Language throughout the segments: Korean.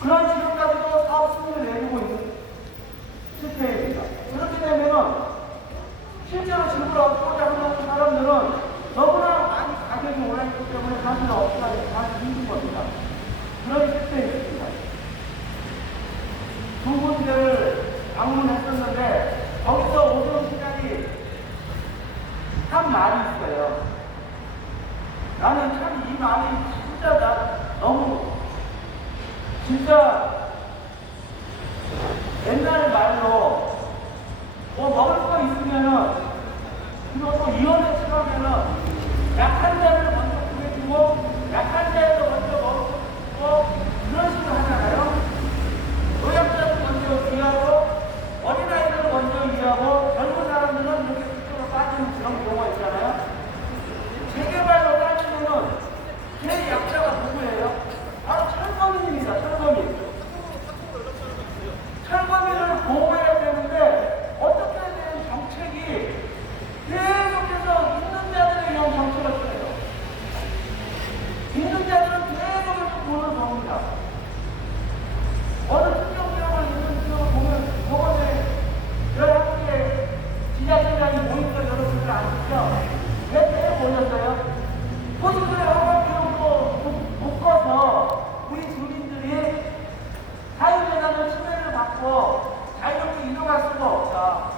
그런 지금까지도 사업 승인을 내리고 있는 실패입니다. 그렇게 되면은 실제로 집을 얻고자 하는 사람들은 너무나 많이 가격이 올라있기 때문에 사실 없기가 힘든 겁니다. 그런 실패에 있습니다. 두 군데를 방문했었는데 거기서 오전 시장이 한 말이 있어요. 나는 참 이 말이 진짜 너무 진짜 옛날 말로 뭐 먹을 거 있으면은 그리고 이혼에 처하면은 약한 자를 먼저 구해주고 약한 자를 먼저 먹고 그런 식으로 하잖아요. 노약자를 먼저 위하고 어린아이를 먼저 위하고 젊은 사람들은 이렇게 그쪽으로 빠지는 그런 경우가 있잖아요. 재개발로 따지면은 제일 약자가 누구예요? 바로 철거민입니다. 철거민. 철거민을 보호해야 되는데 어떻게 된 정책이 계속해서 있는 자들에 의한 정책을 써요. 있는 자들은 계속해서 돈을 법니다. 어느 특정 지역을 있는 지역을 보면 저번에 11개 지자체장이 모니터 여러분들 아시죠? 왜 때려 올렸어요? 토지들의 허가 비용도 묶어서 우리 주민들이 사유재산을 침해를 받고 자유롭게 이동할 수가 없다.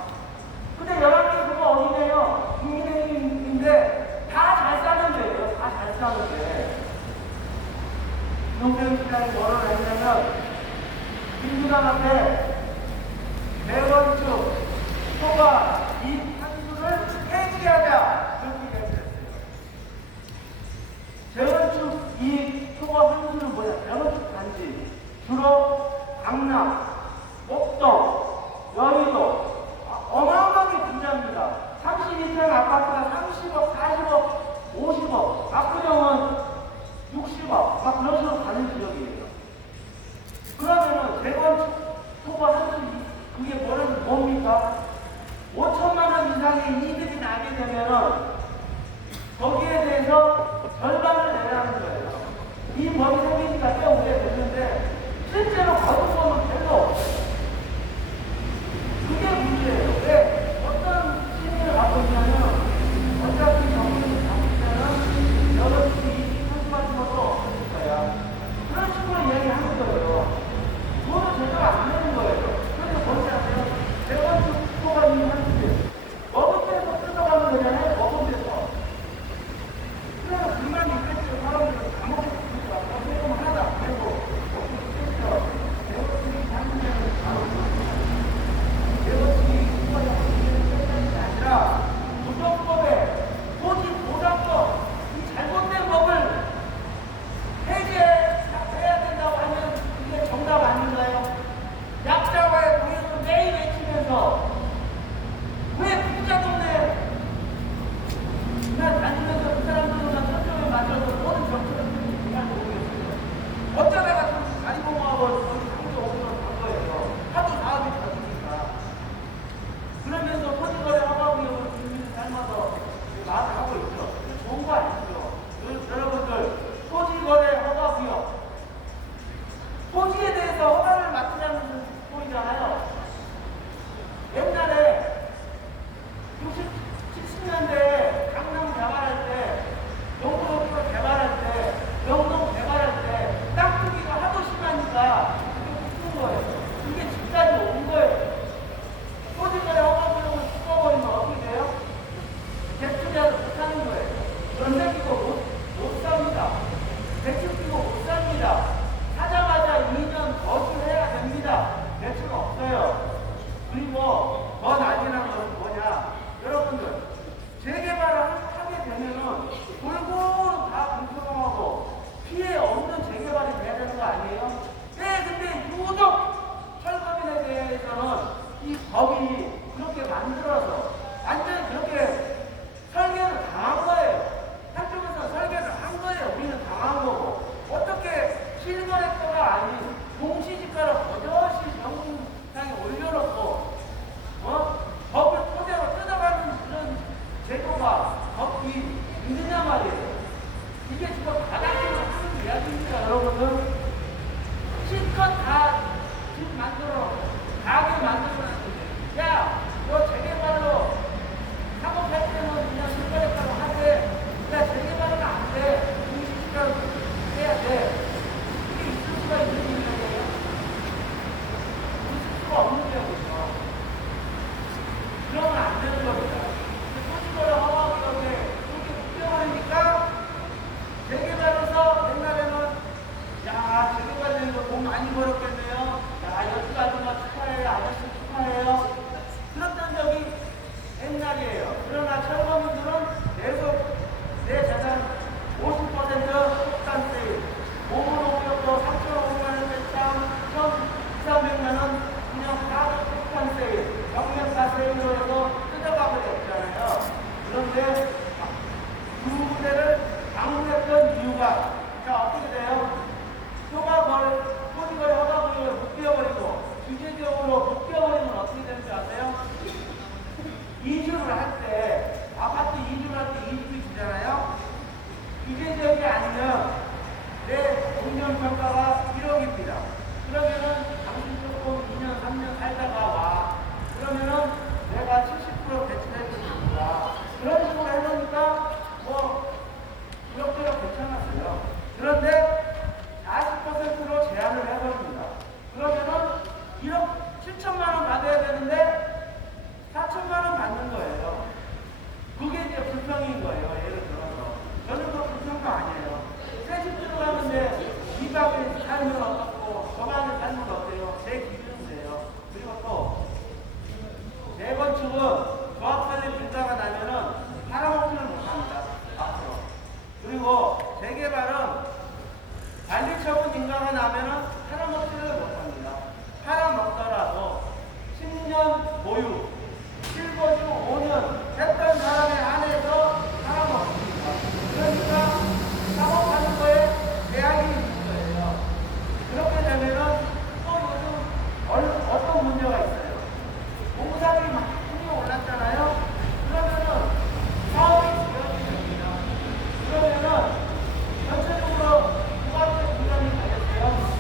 근데 11개 그거 어디네요? 국민의힘인데 다 잘 사는 데예요. 다 잘 사는 데. 이동경 시장이 뭐를 했냐면 민주당 앞에 재건축 초과 이 판수를 폐지하자 이렇게 얘기했어요. 재건축 이 초과 판수는 뭐냐? 재건축 단지 주로 강남, 목동, 여의도 어마어마하게 부자입니다. 32평 아파트가 30억, 40억, 50억, 압구정은 60억 막 그런 식으로 가는 지역이에요. 그러면은 재건축 초과 판수 그게 뭡니까? 5천만 원 이상의 이득이 나게 되면은 거기에 대해서 절반을 내라는 거예요. 이 법이 생기니까 꽤 오래됐는데 실제로 거두고는 별로 없어요. 그게 문제예요. 왜? 어떤 심리를 갖고 있냐면 어차피 정부에서 잡으면은 여러분이 이 선수 같은 것도 없을 거야. 그런 식으로 이야기하는 거예요. 그거는 제대로 안 되는 거예요. 그래서 뭔지 아세요? 재건축 초과 있는 한국에 먹은 데서 뜯어가면 되잖아요. 먹은 데서. 그래서 그만 있겠죠. 사람들은 다 먹고 싶으니까 세금 하나도 안 내고 재건축이 하는 데는 바로 재건축이 초과 있는 게 아니라 부정법에 토지 보장법 이 잘못된 법을 폐지해야 된다고 하면 이게 정답 아닌가요? 약자와의 동행을 매일 외치면서 왜 부자 동네 다니면서 그 사람들과 설정에 맞춰서 모든 정책을 그냥 모르겠어요. 어쩌다가 좀 자리공하고 거기 상대 오기로 간 거예요. 하도 사업이 터지니까. 그러면서 토지거래 허가구역을 주민을 닮아서 말을 하고 있죠. 좋은 거 아니죠. 여러분들 토지거래 허가구역 토지에 대해서 허가를 맡으라는 소리잖아요. 옛날에 70년대에 강남 개발할 때, 용도로 개발할 때, 영동 개발할 때 땅투기가 하도 심하니까 그게 붙은 거예요. 그게 집까지 온 거예요. 토지거래 허가구역을 묶어버리면 어떻게 돼요? 대투자를 못하는 거예요. 전세 끼고 못 삽니다. 대출 끼고 못 삽니다. 사자마자 2년 거주해야 됩니다. 대출 없어요. 그리고 더 난리난 것은 뭐냐? 여러분들 재개발을 하게 되면은 골고루 다 공평하고 피해 없는 재개발이 돼야 되는 거 아니에요? 네, 근데 유독 철거민에 대해서는 이 법이 그렇게 만들어서 완전히 그렇게 설계를 당한 거예요. 한쪽에서 설계를 한 거예요. 우리는 당한 거고. 어떻게 실거래가가 아닌 공시지가를 버젓이 정상에 올려놓고 법을 토대로 뜯어가는 그런 제도가 법이 있느냐 말이에요. 이게 지금 바닥으로 하는 이야기입니다, 여러분들. 야, 지금 가지고 이거 돈 많이 벌었겠네요. 야, 여기 아줌마 축하해요. 아저씨 축하해요. 그랬던 적이 옛날이에요. 그러나 철거민들은 계속 내 재산 50% 속단 세일, 몸으로 오려고 3,500만 원 배짱, 1,200만 원 그냥 다 속단 세일, 경매가 세일로 해서 뜯어가게 됐잖아요. 그런데 두 군데를 방문했던 이유가 자 어떻게 돼요? 토지거래 허가구역을 묶여버리고 기재적으로 묶여버리면 어떻게 되는지 아세요? 이주를 할 때 아파트 이주를 할 때 이주비 주잖아요. 기재지역이 아니면 내 공정평가가 1억입니다. 그러면은 당신 조금 2년 3년 살다가 와. 그러면은 내가 70% 대출해 주니까 그런 식으로 해놓으니까 뭐 이렇게가 괜찮았어요. 그런데 40%로 제한을 해버립니다. 그러면은 1억 7천만 원 받아야 되는데 4천만 원 받는 거예요. 그게 이제 불평인 거예요. 예를 들어서. 저는 그 불평가 아니에요. 새집 들어가는데 이 방에 살면 어떻고 저 방에 살면 어때요? 제 기준인데요. 그리고 또 재건축은 조합설립 불가가 나면은 팔아먹지는 못합니다. 앞으로. 그리고 재개발은 관리처분 인가가 나면은 팔아먹지를 못합니다. 팔아먹더라도 10년 보유, 실거주 5년 했던 사람에 한해서 팔아먹습니다. 그러니까 작업하는 거에 제약이 있는 거예요. 그렇게 되면은 또 요즘 어떤 문제가 있어요? 공사비 막 많이 올랐잖아요. 그러면은 사업이 지연이 됩니다. 그러면은 전체적으로 부가세 부담이 가겠어요.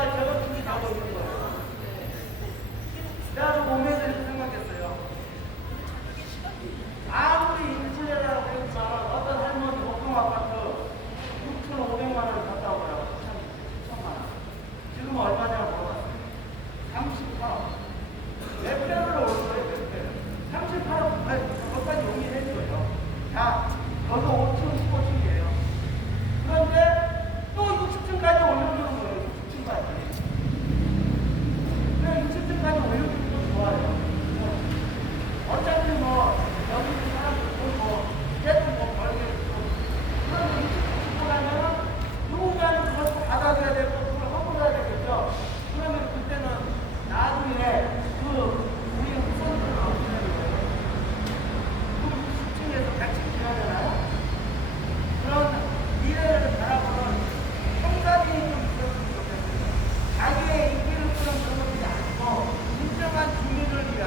보니까 저렇게 가고 있는 거예요. 나도 몸에서 이렇게 생각했어요. 아무리 인플레라고 그랬지만 어떤 할머니 목동 아파트 6,500만 원 샀다고 해요. 7천만 원. 지금 얼마냐고 물어봤어요. 38억. 몇 배를 올 거예요, 몇 배를. 38억, 그것까지 용인해줘요. 자, 저도 5층, 15층이에요. 그런데 또 60층까지 올려주는 거예요, 60층까지. 그냥 60층까지 올려주는 거 좋아요. 어차피 뭐, 여기 사람들 뭐, 계속 뭐, 벌겠고. 그럼 60층 찍고 나면은 누군가는 그것도 받아줘야 되고, 그걸 확보해야 되겠죠. 그러면 그때는 나중에 우리 후손들은 어떻게 되는 거예요? 그 60층에서 100층 지어야 되나요? 그런 미래를 바라보는 청사진이 좀 있었으면 좋겠어요. 자기의 인기를 끄는 그런 것이 아니고, 진정한 국민을 위한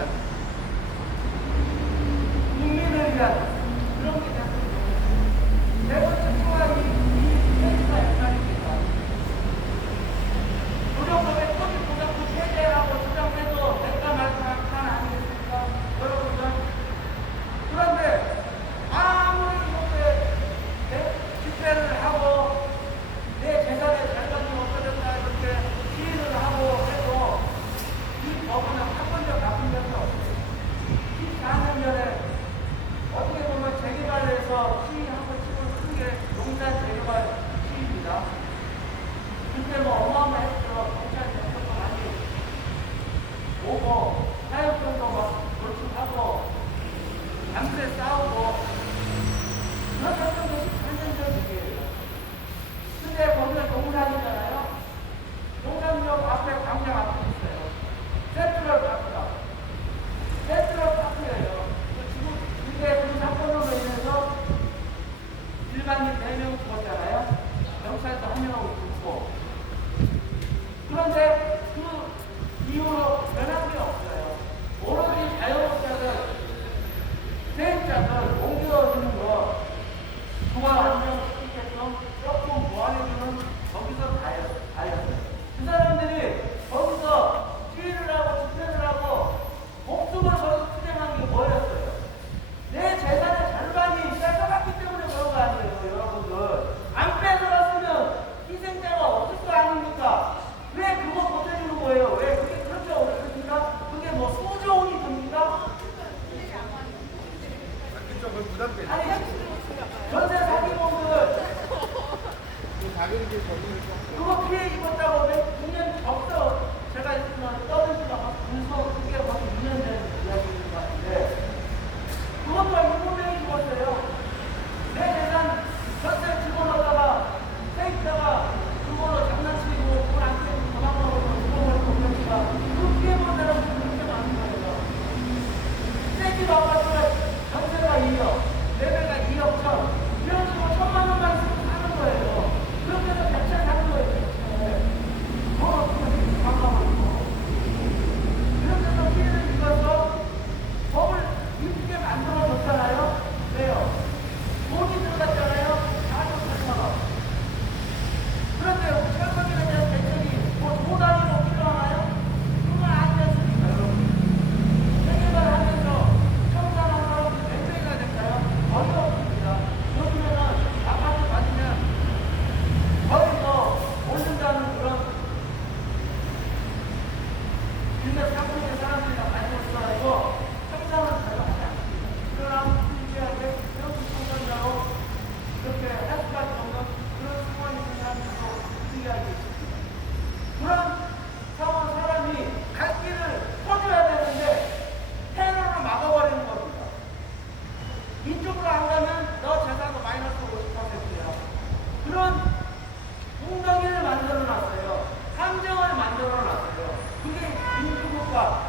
그런 게 됐으면 좋겠어요. 네 번째 초안이 이 페이지가 역할입니다. 노력법의 토지 도덕부 폐지하고 주장해도 될까 말까 아니겠습니까? 여러분들. 그런데 아무리 이렇게 집회를 하고 내 재산의 절반이 없어졌다 이렇게 시위를 하고 해도 이 법은 한 번도 바꾼 적이 없어요. 14년 전에 어떻게 보면 재개발에서 시위 한번 치고 크게 용산 재개발 시위입니다. 그때 뭐 어마어마했죠. 경찰 대표도 많이 오고 사역정도 막 돌출하고 밤새 싸우고 그런 활동도 14년 전 얘기예요. 근데 거기가 용산이잖아요. 용산역 앞에 광장 앞에 있어요. 센트럴 파크가. 센트럴 파크예요. 지금 근데 그 사건으로 인해서 일반인 4명 죽었잖아요. 경찰도 1명 죽고. 그런데 그 이후로 변한 게 없어요. 오로지 자영업자들, 세입자들 옮겨주는 거, 그와 한명 시키게끔 조금 보완해주는 거기서 다였어요. 그 사람들이 거기서 시위를 하고 집회를 하고 목숨을 걸고 투쟁한 게 뭐였어요? 내 재산의 절반이 뺏어갔기 때문에 그런 거 아니에요, 여러분들. 안 뺏어갔으면 희생자가 없을 거 아닙니까? 왜 그거 못해주는 거예요? 왜 그게 그렇게 어렵습니까? 그게 뭐 소조원이 됩니까? 아니, 전세 사기범들 그거 피해 입었다고 왜 9년 없어? 제가 있으면 떠들지가 막 분석 그게 벌써 2년 된 이야기인 것 같은데 그것도 7명이 죽었어요. 내 재산 전세 집어넣다가 세입자가 그걸로 장난치고 그걸 안 쓰고 도망가고 죽어버리고 그러니까 그 피해본 사람들은 그렇게 많은 거예요. 새 집 아파트가 전세가 2억, 매매가 2억 천 이런 식으로 1,000만 원만 쓰고 사는 거예요. 그렇게 해서 대체 사는 거예요. 대체. 뭐 어떻게 관광하고 이렇게 해서 피해를 입어서 법을 이쁘게 만들어줬잖아요. 왜요? 돈이 들어갔잖아요. 4조 8천억. 그런데 철거기에 대한 대책이 뭐 단위로 필요하나요? 그건 아니었으니까 여러분. 재개발하면서 청산하면서 몇 배가 될까요? 거의 없습니다. 요즘에는 아파트 받으면 거의 더 오른다는 그런 빌면 상품의 사람들이 다 가지고 있어가지고 청산을 별로 하지 않습니다. 그러나 신기하게 이런 청산자로 이렇게 할 수밖에 없는 그런 상황이 있는 사람들도 신기하게 있습니다. 그런 사람이 갈 길을 터줘야 되는데 테러를 막아버리는 겁니다. 이쪽으로 안 가면 너 재산도 마이너스 50%야. 그런 웅덩이를 만들어놨어요. 함정을 만들어놨어요. 그게 민주국가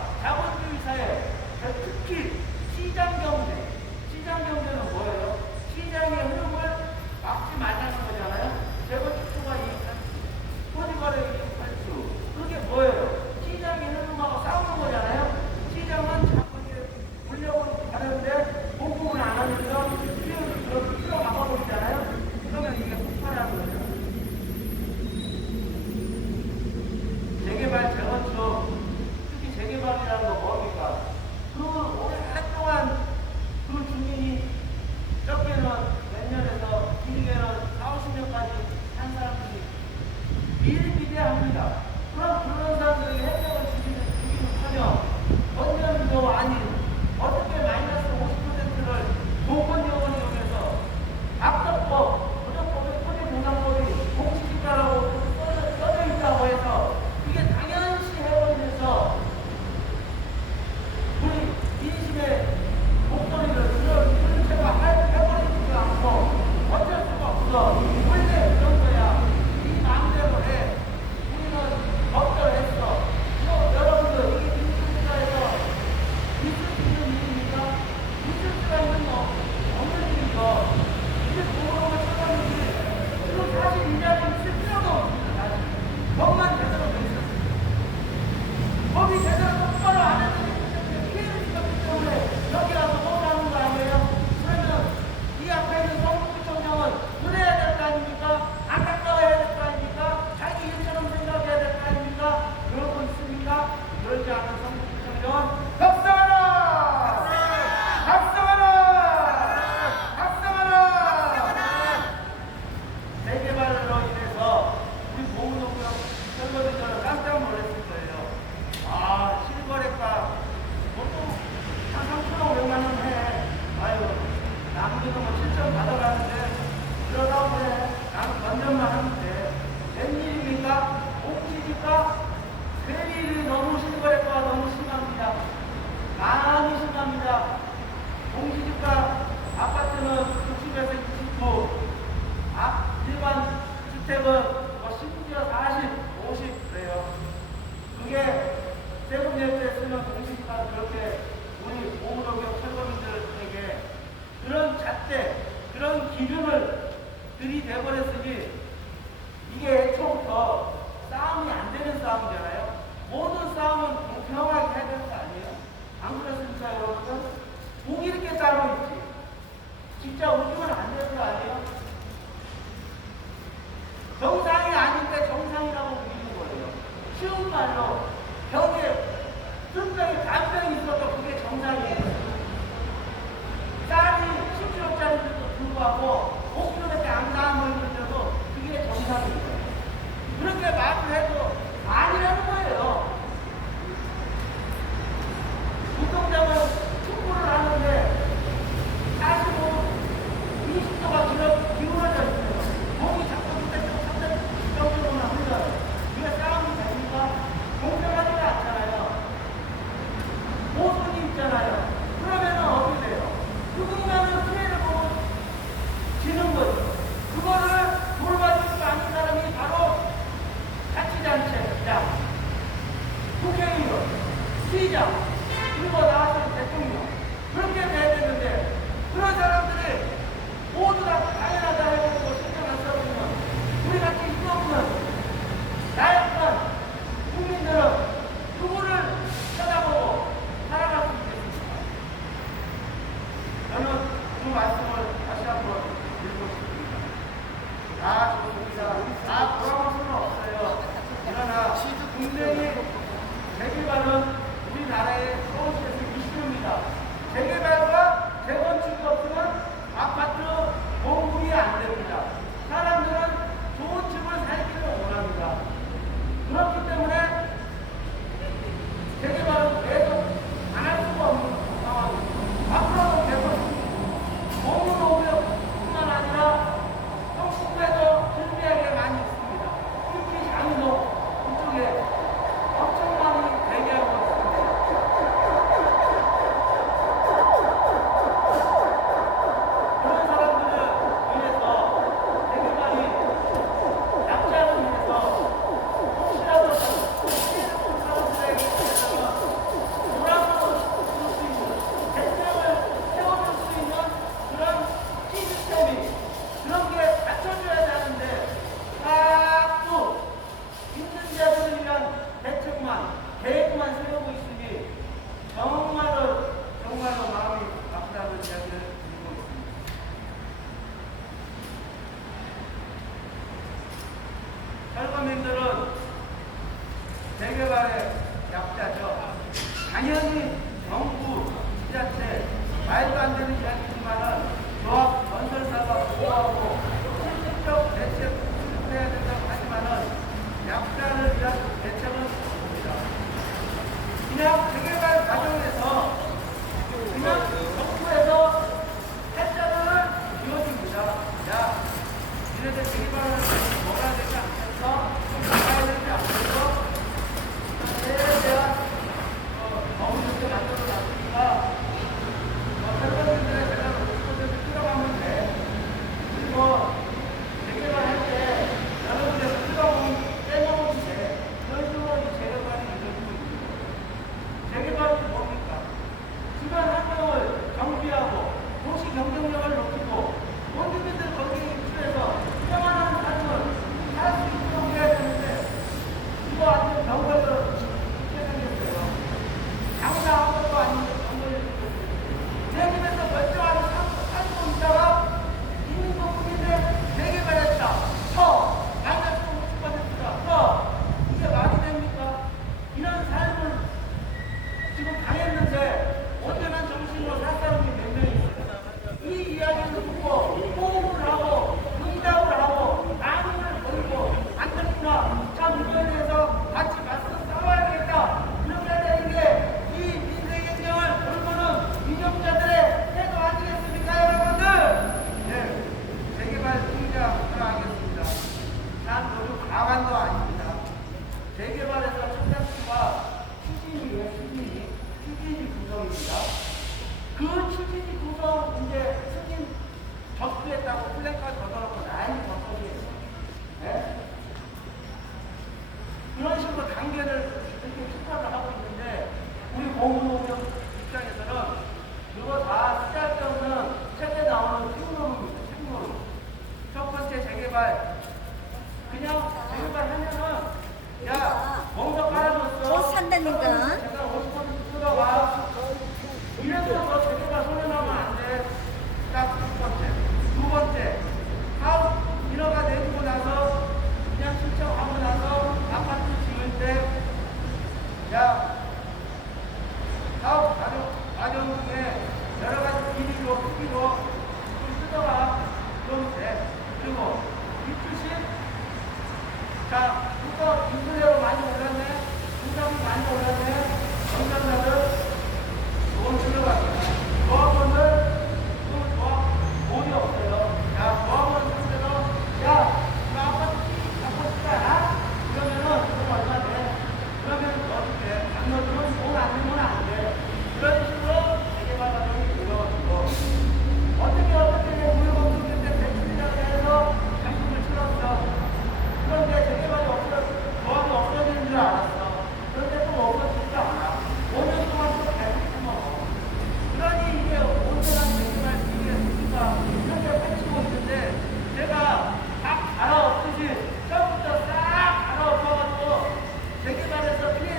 마찬가지로 병에 술병이 간병이 있어도 그게 정상이에요. 쌀이 10kg짜리인데도 불구하고 5kg밖에 안 남아있는데도 그게 정상입니다. 그렇게 말을 해도 아니라는 거예요. 운동장은 축구를 하는데 45, 20도가 기울어져 있어요. 몸이 자꾸 그때쪽 상대적으로만 흘러요. 이게 싸움이 됩니까? 공평하지가 않잖아요. 모순이 있잖아요. 그러면은 어떻게 돼요? 누군가는 피해를 보고 지는 거죠. 그거를 돌봐줄 수 아는 사람이 바로 자치단체장, 국회의원, 시장, 그리고 나와서 대통령. 그렇게 돼야 되는데, 그런 사람들이 모두 다 당연하다 해보고 신경 안 써보면, 우리 같이 힘없는 나약한 국민들은 누구를 쳐다보고 살아갈 수 있겠습니까? 저는 그 말씀을 다시 한번 드리고 싶습니다. 다 좋습니다. 다 돌아볼 수는 없어요. 그러나 분명히 재개발은 우리나라의 서울시에서 이슈입니다. 재개발과 재건축이 없으면 아파트 공급이 안 됩니다. 사람들은 좋은 집을 살기를 원합니다. 그렇기 때문에 재개발은 계속 안 할 수가 없는 상황입니다. 앞으로도 계속 공급 오류뿐만 아니라 성북에도 준비하게 많이 있습니다. 특히 장동 이쪽에 엄청 많이 대기하고 있습니다. 그런 사람들을 위해서 재개발이 약자를 위해서 혹시라도 피해를 본 사람들에게 대해서는 보람을 줄 수 있는 대책을 세워줄 수 있는 그런 시스템이 그런 게 갖춰져야 되는데 자꾸 힘든 자들을 위한 대책만 계획만 세우고 있으니 정말로 마음이 아프다는 이야기를 드리고 있습니다. 철거민들은 재개발의 약자죠. 당연히 정부, 지자체, 말도 안 되는 이야기지만은 조합, 건설사가 보호하고 실질적 대책 수립해야 된다고 하지만은 약자를 위한 대책은 없습니다. 그냥 재개발 과정에서 그냥 정부에서 해자를 지어줍니다. 야, 니네들 재개발을 먹어야 되지 않겠어? 먹어야 되지 않겠어? 내가 어머니께 만들어 놨으니까 설거지들의 제가 50% 들어가면 돼. 그리고 재개발할 때 여러분들 들어가면 빼먹으면 돼. 그런 식으로 재개발이 이루어지고 있습니다. 재개발이 뭡니까? 야, 사업 과정 중에 여러 가지 길이로, 크기로 좀 뜯어가. 그러면 돼. 그리고 입주심. 자, 이거 인수대로 많이 올랐네. 분담이 많이 올랐네. 정상자들 돈 들어갑니다. 조합원들 또 조합 돈이 없어요. 야, 조합원 상대로 야, 너 아파트 갖고 싶지 않아? 그러면은 돈 얼마 돼? 그러면 어떻게? 장로들은 돈안 내면 안 돼. 이런 식으로 재개발 과정이 이루어지고 어떻게 무효공동 때 대출이라고 해서 잔금을 치렀어. 그런데 재개발이 조합이 없어지는 줄 알았어. 그런데 또 없어지지도 않아. 5년 동안 또 계속 먹어. 그러니 이게 온전한 재개발 이게 우리가 이렇게 펼치고 있는데 제가 다 갈아엎듯이 처음부터 싹 갈아엎어가지고 재개발에서 피해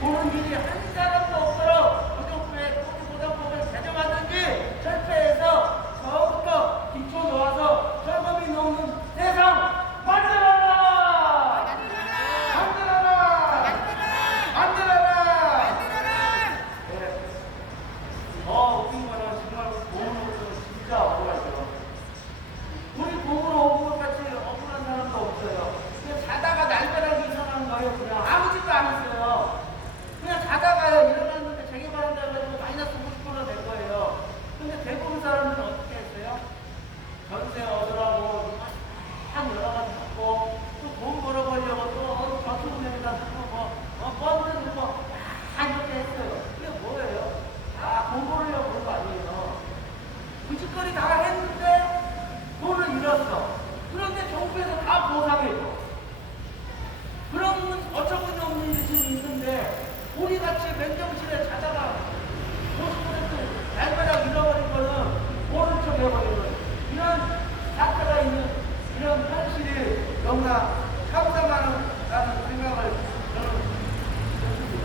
보는 일이 한 사람도 없도록 고정법을 개정하든지 철폐해서 저부터 기초 놓아서 철법이 놓는 세상 만들어라! 만들어라! 만들어라! 네. 웃긴 거는 정말 돈으로 진짜 억울하죠. 우리 돈으로 억울한 같이 억울한 사람도 없어요. 그냥 자다가 날벼락이 일어나는 거예요. 그냥 아무 짓도 안 했어요. 그냥 자다가요 일어났는데 재개발한다고 해서 마이너스 50% 된 거예요. 근데 대부분 사람들은 어떻게 했어요? 전세 얻으라고 한 여러 가지 갖고 또 돈 벌어보려고 또 저축은행에다 쓰고 뻔뻔히 들고 이렇게 했어요. 이게 뭐예요? 돈 벌으려고 그런 거 아니에요. 그 짓거리 다 했는데 돈을 잃었어. 그런데 정부에서 다 보상해줘. 그러면 어처구니 없는 일이 지금 있는데 우리 같이 맨정신에 자다가 50% 날벼락 잃어버린 거는 모른 척 해버린 거예요. 이런 사태가 있는 이런 현실이 너무나 참담하다는 생각을 저는 했습니다.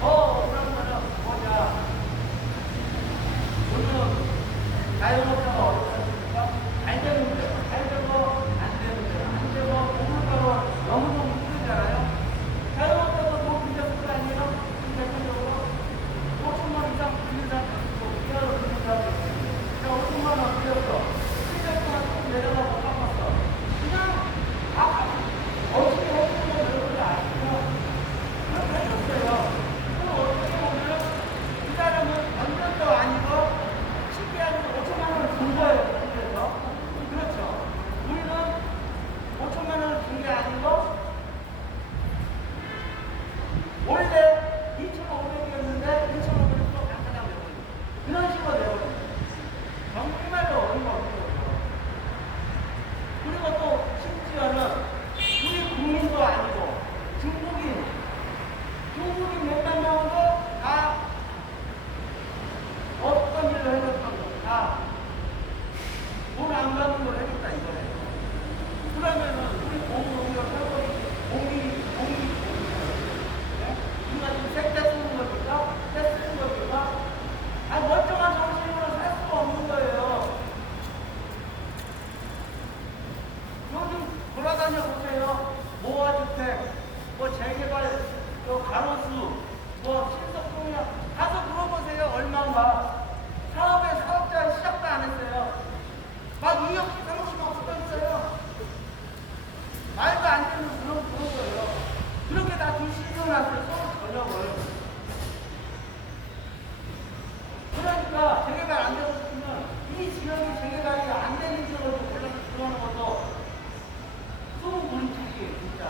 그런 거는 뭐냐. 오늘 자영업자가 어렵지 않습니까? 잘 되는 데요. 잘 되고 안 되는 데요. 안 되고 공물가로 너무너무 힘들잖아요. 자영업자도 돈 빌렸을 거 아니에요? 대표적으로 5천만 이상 빌린 사람 있고 이하로 빌린 사람 있고 5천만 원 빌렸어. 700만 원 좀 내려가고 갚았어. 그냥 어떻게 해주는 건 여러분들 아시죠? 그렇게 해줬어요. 그럼 어떻게 보면 이 사람은 완전도 아니고 쉽게 하면 5천만 원을 준 거예요. 그래서 그렇죠. 우리는 5천만 원을 준 게 아니고 원래 2,500이었는데 2,500을 또 간단하게 내버리고 이런 식으로 내버리고 정말로 어이가 없는 거죠. 그리고 또 심지어는 우리 국민도 아니고 중국인 몇만 명도 다 어떤 일을 해줬던 거 다 돈 안 받는 걸 해줬다 이거예요. 그러면은 우리 공무원들 공이 우리가 지금 색대 쓰는 겁니까? 떼 쓰는 겁니까? 멀쩡한 정신으로 살 수가 없는 거예요. 요즘 돌아다녀 보세요. 모아주택, 재개발, 가로수, 신속공약 가서 물어보세요. 얼마인가? 사업자 시작도 안 했어요. 막 2억씩, 3억씩만 쏟아졌어요. 말도 안 되는 그런 거예요. 그렇게 다 뒤집어놨어요. 서울 전역을. 그러니까 재개발 안 되고 싶으면 이 지역이 재개발이 안 되는 지역으로 올라서 들어오는 것도 소문 물리치기예요, 진짜.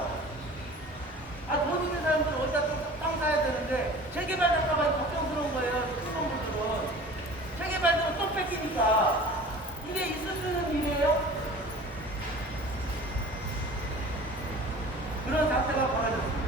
돈 있는 사람들은 어디다 땅 사야 되는데 재개발 할까봐 걱정스러운 거예요, 큰 건물들은. 재개발도 또 뺏기니까. 이게 있을 수 있는 일이에요? 그런 사태가 벌어졌습니다.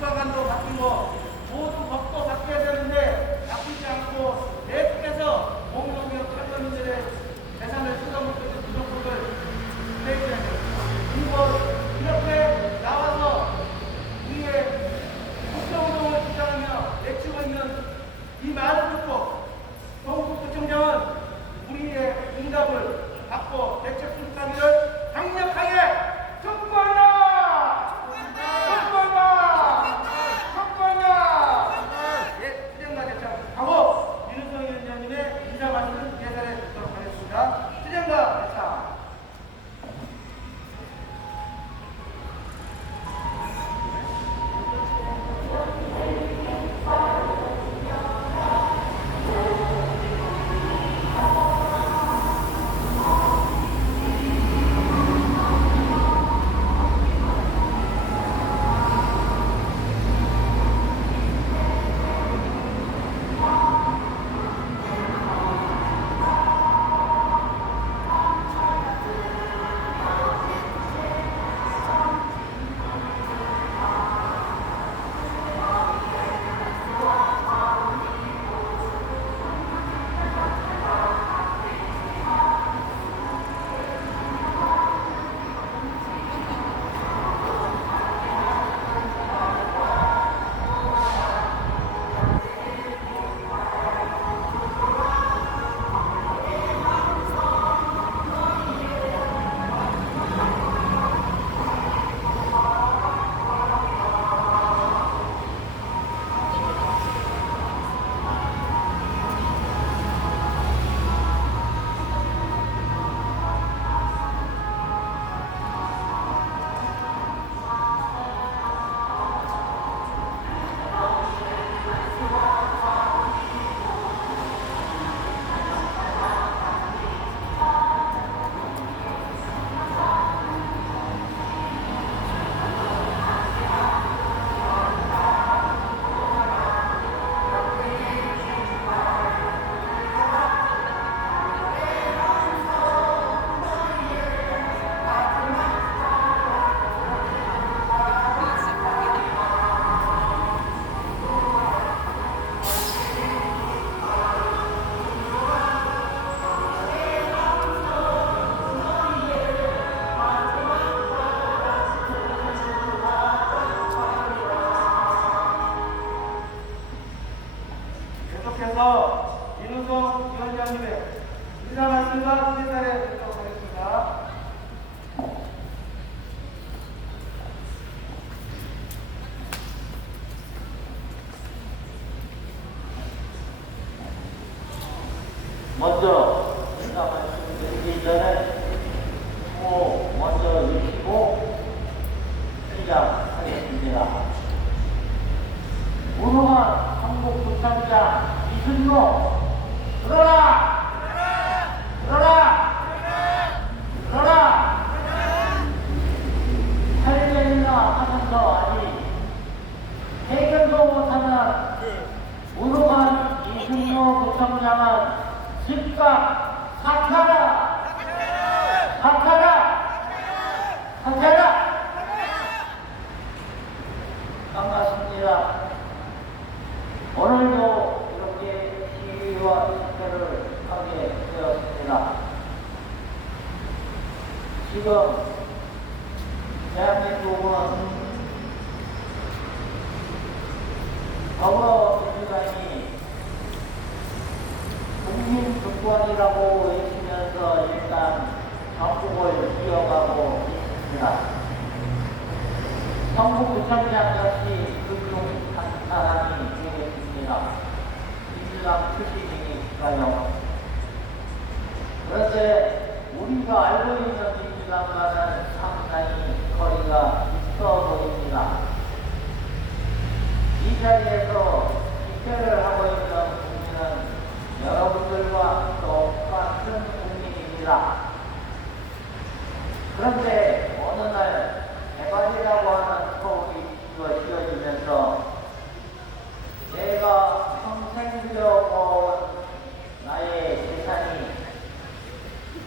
국가관도 바뀌고 모두 법도 바뀌어야 되는데 바뀌지 않고 계속해서 공동역 탈북민들의 재산을 뜯어먹고 있는 부족국을 내줘야 돼요. 이렇게 나와서 우리의 국정운동을 주장하며 외치고 있는 이 말을 듣고 동북부총장은 우리의 응답을 받고 대책 수립하기를 강력하게 촉구한다! 촉구한다! 촉구한다! 예, 수정과 대책하고 윤우성 위원장님의 인사 말씀을 예산에 듣도록 하겠습니다. 수정과 대책. 계속해서 윤우성 위원장님의 인사 말씀과 인사를 듣도록 하겠습니다. 먼저 인사 말씀드리기 전에 먼저 읽고 시작하겠습니다. 운동한 한국 부산장 이순모 들어라! 들어라! 들어라! 할례나 하면서 아니 해결도 못하는 운동한 이순모 부총장은 즉각 사퇴하라! 사퇴하라! 사퇴하라! 반갑습니다. 오늘도 이렇게 시위와 집회를 하게 되었습니다. 지금 대한민국은 더불어민주당이 국민주권이라고 외치면서 일단 정국을 이어가고 있습니다. 성북구청장 역시 그중 한 사람이 되겠습니다. 민주당 출신이니까요. 그런데 우리가 알고 있는 민주당과는 상당히 거리가 있어 보입니다. 이 자리에서 집회를 하고 있는 국민은 여러분들과 똑같은 국민입니다. 그런데 어느 날 개발이라고 하는 소울이 씌워지면서 내가 평생 들여온 나의 재산이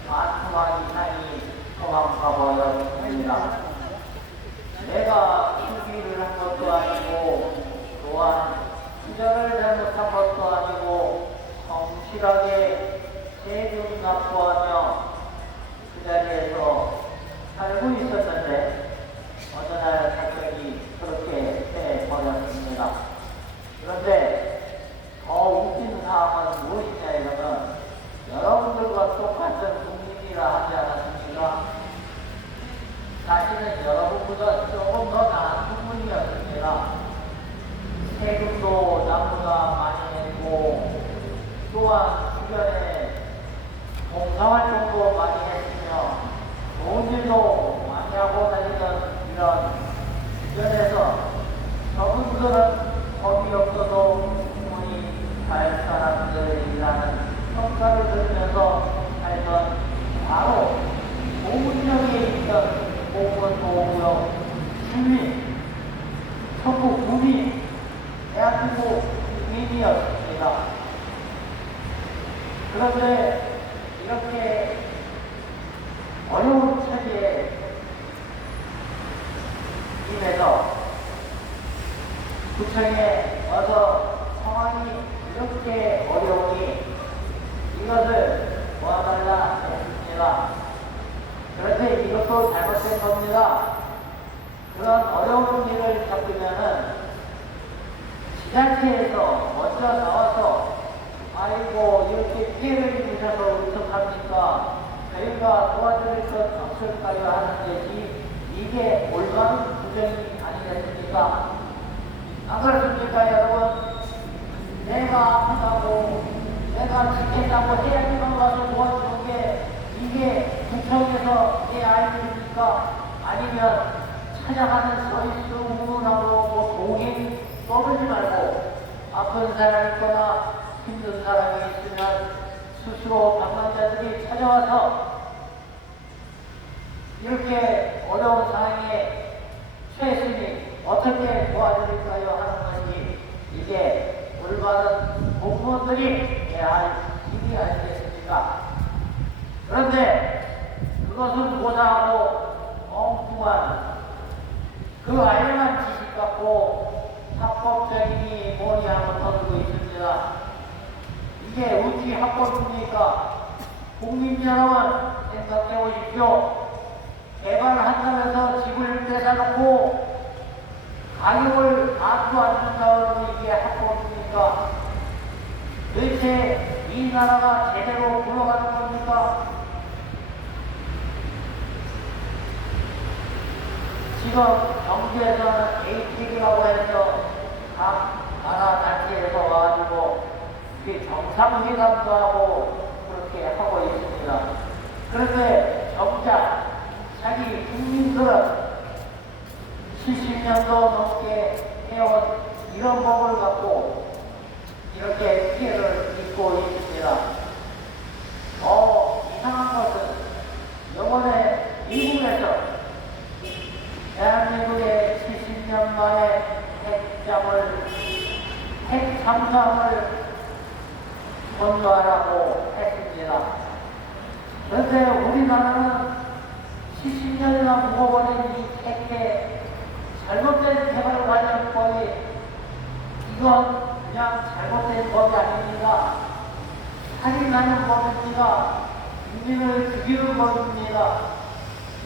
많지만 이상이 도망가 버렸습니다. 내가 투기를 한 것도 아니고 성실하게 세금 납부하며 그 자리에서 살고 있었는데 어느 날 갑자기 그렇게 해버렸습니다. 그런데 더 웃긴 사항은 무엇이냐 이러면 여러분들과 똑같은 국민이라 하지 않았습니까? 사실은 여러분보다 조금 더 나은 국민이었습니다. 세금도 나보다 많이 냈고 또한 주변에 봉사활동도 많이 했으며 좋은 일도 많이 하고 다니던 이런 주변에서 저분들은 법이 없어도 충분히 잘 사람들이라는 평가를 들으면서 살던 바로 공문역에 있던 공무원보호구역 주민, 전국 국민, 대한민국 국민이었습니다. 그런데 이렇게 어려운 처지에 임해서 구청에 와서 상황이 이렇게 어려우니 이것을 모아달라 했습니다. 그런데 이것도 잘못된 겁니다. 그런 어려운 일을 겪으면은 지자체에서 먼저 나와서 아이고 이렇게 피해를 입으셔서 어떡합니까? 저희가 도와드릴 것 없을까요? 하는 것이 이게 올바른 구정이 아니겠습니까? 안 그렇습니까 여러분? 내가 아프다고 내가 지켰다고 해야지만 와서 도와주는 게 이게 구청에서 내 아이들입니까? 아니면 찾아가는 서비스 우문하고 뭐 동행 떠들지 말고 아픈 사람이 있거나 힘든 사람이 있으면 스스로 방문자들이 찾아와서 이렇게 어려운 상황에 처했으니 어떻게 도와드릴까요? 하는 것이 이게 올바른 공무원들이 해야 할 일이 아니겠습니까? 그런데 그것은 고사하고 엉뚱한 그 알량한 지식 갖고 합법적이니 뭐니 하고 떠들고 있습니다. 이게 어찌 합법입니까? 국민 여러분 생각해 보십시오. 개발한다면서 집을 떼사놓고 가격을 안도 안 준다고 이게 합법입니까? 도대체 이 나라가 제대로 굴러가는 겁니까? 지금 경주에서는 ATV라고 해서 각 나라 단체에서 와가지고 정상회담도 하고 그렇게 하고 있습니다. 그런데 정작 자기 국민들은 70년도 넘게 해온 이런 법을 갖고 이렇게 피해를 입고 있습니다. 이상한 것은 이번에 미국에서 대한민국의 70년 만에 핵 잠수함을 건조하라고 했습니다. 그런데 우리나라는 70년이나 묵어버린 이 핵의 잘못된 개발관련법이 이건 그냥 잘못된 법이 아닙니다. 살인하는 법입니다. 국민을 죽이는 법입니다.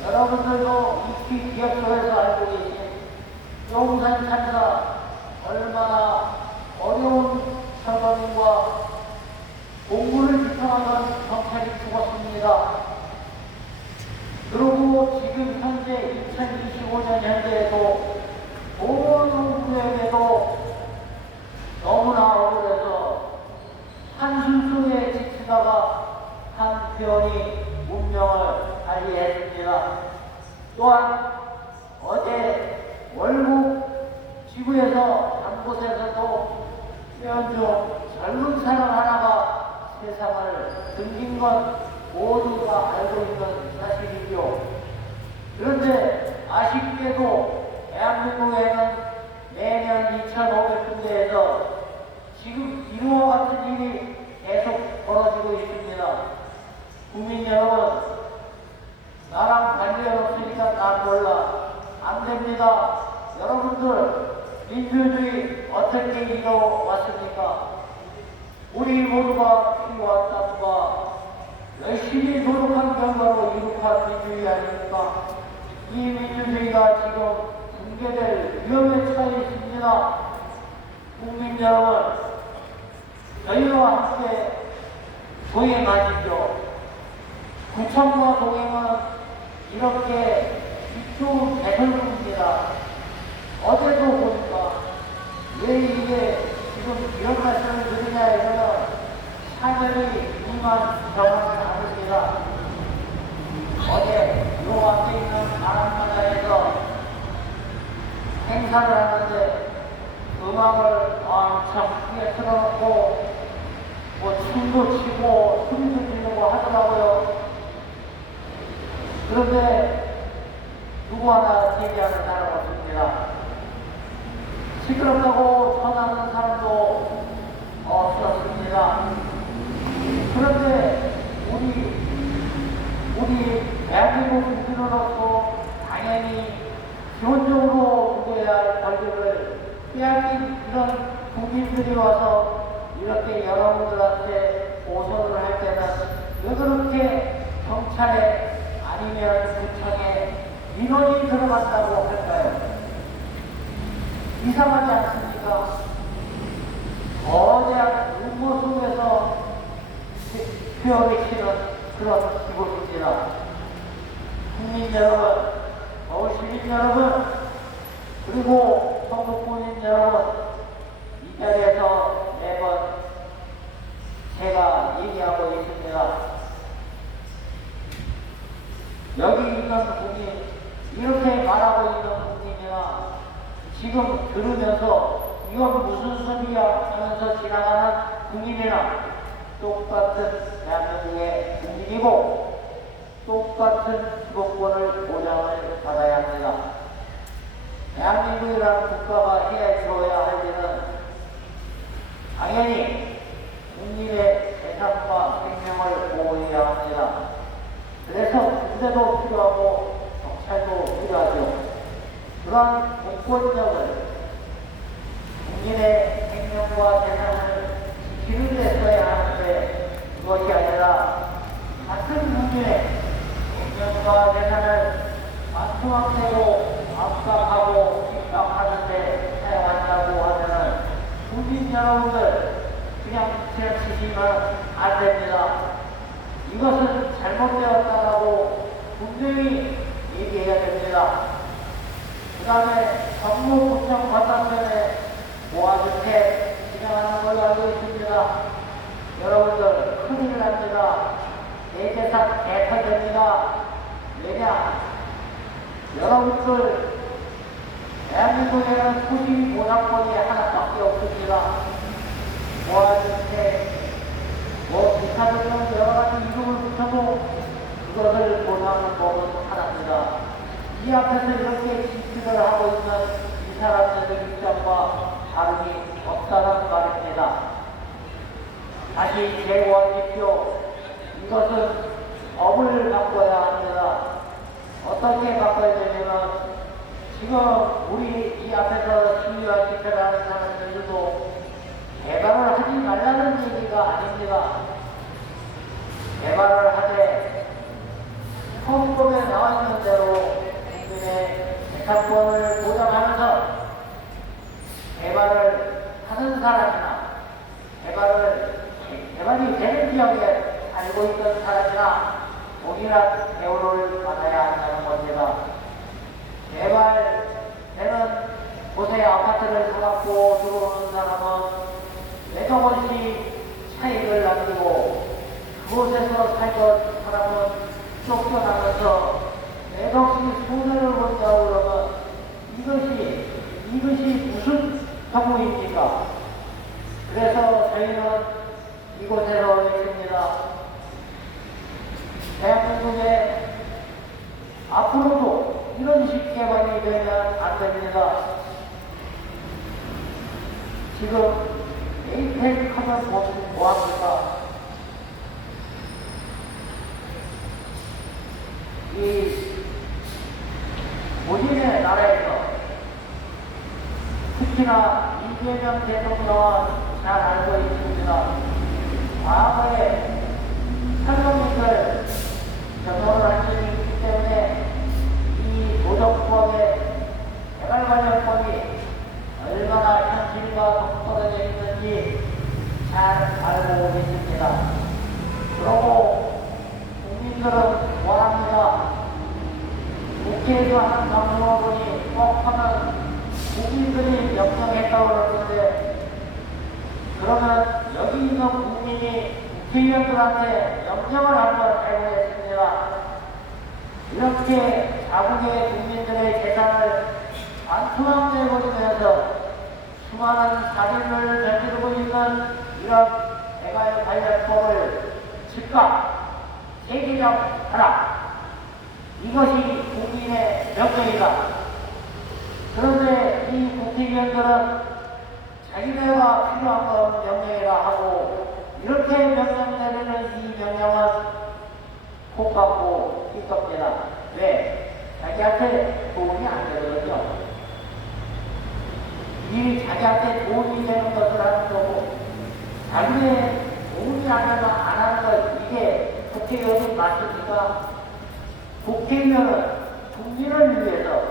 여러분들도 익히 기억 속에서 알고 계신 용산 참사 얼마나 어려운 사람과 공무를 비판하던 경찰이 죽었습니다. 그리고 지금 현재 2025년 현재에도 모든 구역에도 너무나 억울해서 한숨 속에 지치다가 한편이 운명을 달리했습니다. 또한 어제 월북 지구에서 한 곳에서도 연중 젊은 사람 하나가 세상을 등진 것 모두가 알고 있는 사실이죠. 그런데 아쉽게도 대한민국에는 매년 2,500군데에서 지금 이와 같은 일이 계속 벌어지고 있습니다. 국민 여러분, 나랑 관련 없으니까 난 몰라. 안 됩니다. 여러분들, 민주주의 어떻게 이뤄왔습니까? 우리 모두가 피와 땀과 열심히 노력한 결과로 이룩한 민주주의 아닙니까? 이 민주주의가 지금 붕괴될 위험에 처해 있습니다. 국민 여러분, 저희와 함께 동행하시죠. 구청과 동행은 이렇게 기초 개설입니다. 어제도 보니까 왜 이게 지금 이런 말씀을 드리냐 이러면 사절이 이만 정하지 않습니다. 어제 요 앞에 있는 바람바다에서 행사를 하는데 음악을 엄청 크게 틀어놓고 뭐 춤도 추고 소리도 지르고 하더라고요. 그런데 누구 하나 제기하는 사람 없습니다. 시끄럽다고 전하는 사람도 없었습니다. 그런데 우리 대한민국 국민으로서 당연히 기본적으로 누려야 할 권리를 빼앗긴 이런 국민들이 와서 이렇게 여러분들한테 고소를 할 때는 왜 그렇게 경찰에 아니면 구청에 민원이 들어간다고 할까요? 이상하지 않습니까? 거대한 음모 속에서 휘어리치는 그런 기분입니다. 국민 여러분, 시민 여러분, 그리고 성북군민 여러분, 이 자리에서 매번 제가 얘기하고 있습니다. 여기 있는 국민, 이렇게 말하고 있는 국민이나 지금 들으면서 이건 무슨 소리야 하면서 지나가는 국민이나 똑같은 대한민국의 국민이고 똑같은 기본권을 보장을 받아야 합니다. 대한민국이라는 국가가 해줘야 할 일은 당연히 국민의 재산과 생명을 보호해야 합니다. 그래서 군대도 필요하고 경찰도 필요하죠. 그런 공권력을 국민의 생명과 재산을 지키는 데 써야 하는데 그것이 아니라 같은 국민의 생명과 재산을 맞춤형대로 압박하고 핍박하는데 사용한다고 하면은 국민 여러분들 그냥 지나치시면 안 됩니다. 이것은 잘못되었다고 분명히 얘기해야 됩니다. 그 다음에 정무구청 건너편에 모아주택 진행하는 걸로 알고 있습니다. 여러분들 큰일 납니다. 내 재산 개털됩니다. 왜냐? 여러분들 대한민국에는 토지 보상권이 하나밖에 없습니다. 모아주택 기타 등등 여러 가지 이름을 붙여도 그것을 보상하는 법은 하나입니다. 이 앞에서 이렇게 지시를 하고 있는 이 사람들의 입장과 다름이 없다는 말입니다. 다시 재고하십시오. 이것은 법을 바꿔야 합니다. 어떻게 바꿔야 되냐면 지금 우리 이 앞에서 시위와 집회를 하는 사람들도 개발을 하지 말라는 얘기가 아닙니다. 개발을 하되 헌법에 나와 있는 대로 국민의 재산권을 보장하면서 개발을 하는 사람이나 개발이 되는 지역에 살고 있던 사람이나 동일한 대우를 받아야 한다는 겁니다. 개발되는 곳에 아파트를 사갖고 들어오는 사람은 몇억 원씩 차익을 남기고 그곳에서 살던 사람은 쫓겨나면서 몇억씩 손해를 본다고 그러면 이것이 무슨 경우입니까? 그래서 저희는 이곳에서 있습니다. 대한민국에 앞으로도 이런 식 개발이 되면 안 됩니다. 지금 에이펙 하면 뭐합니까? 이 본인의 나라에서 특히나 이재명 대통령은 잘 알고 있습니다. 과거에 탈북민들 전도를 할 수 있기 때문에 이 도덕법의 개발관련법이 얼마나 현실과 동떨어져 있는지 잘 알고 계십니다. 그러고 국민들은 원합니다. 국회에서 하는 방송을 보니 꼭 하면 국민들이 명령했다고 그러는데, 그러면 여기 있는 국민이 국회의원들한테 명령을 한번 해보겠습니다. 이렇게 자국의 국민들의 재산을 반토막 내버리면서 수많은 살인을 저지르고 있는 이런 대가의 관련법을 즉각 재개정하라. 이것이 국민의 명령이다. 그런데 이 국회의원들은 자기네가 필요한 건 명령이라 하고, 이렇게 명령 내리는 이 명령은 콕 받고 있겁니다. 왜? 자기한테 도움이 안 되거든요. 이 자기한테 도움이 되는 것을 하는 거고, 자기네 도움이 안 되면 안 하는 것, 이게 국회의원이 맞습니까? 국회의원은 국민을 위해서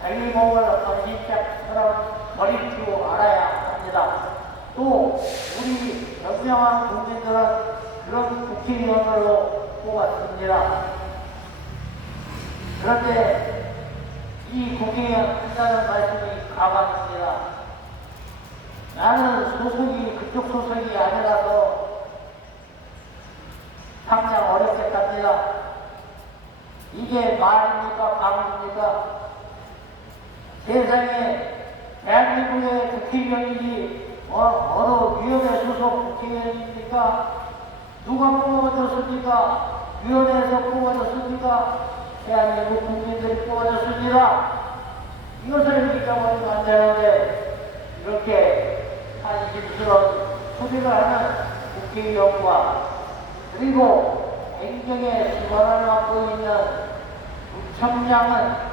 자기 몸을 헌신짝처럼 버릴 줄 알아야 합니다. 또 우리 현명한 국민들은 그런 국회의원으로 뽑았습니다. 그런데 이 국회의원 한다는 말씀이 가관입니다. 나는 소속이 그쪽 소속이 아니라서 당장 어렵겠답니다. 이게 말입니까? 강입니까? 세상에 대한민국의 국회의원이지 어느 위원회 소속 국회의원입니까? 누가 뽑아줬습니까? 위원회에서 뽑아줬습니까? 대한민국 국민들이 뽑아줬습니다. 이것을 잊어버리면 안 되는데, 이렇게 한심스러운 소리를 하는 국회의원과, 그리고 행정의 수반을 맡고 있는 구청장은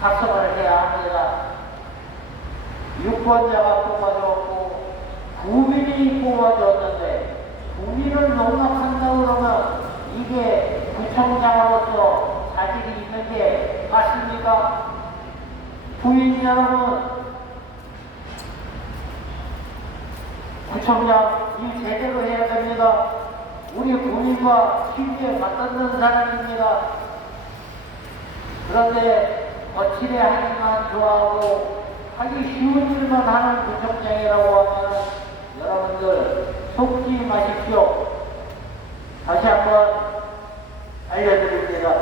각성을 해야 합니다. 유권자가 뽑아줬고 국민이 뽑아줬는데, 국민을 농락한다고 그러면 이게 구청장으로서 자질이 있는 게 맞습니까? 부인 여러분, 구청장 일 제대로 해야 됩니다. 우리 국민과 실제 맞닿는 사람입니다. 그런데 거칠에 하기만 좋아하고 하기 쉬운 일만 하는 구청장이라고 하면 여러분들 속지 마십시오. 다시 한번 알려드립니다.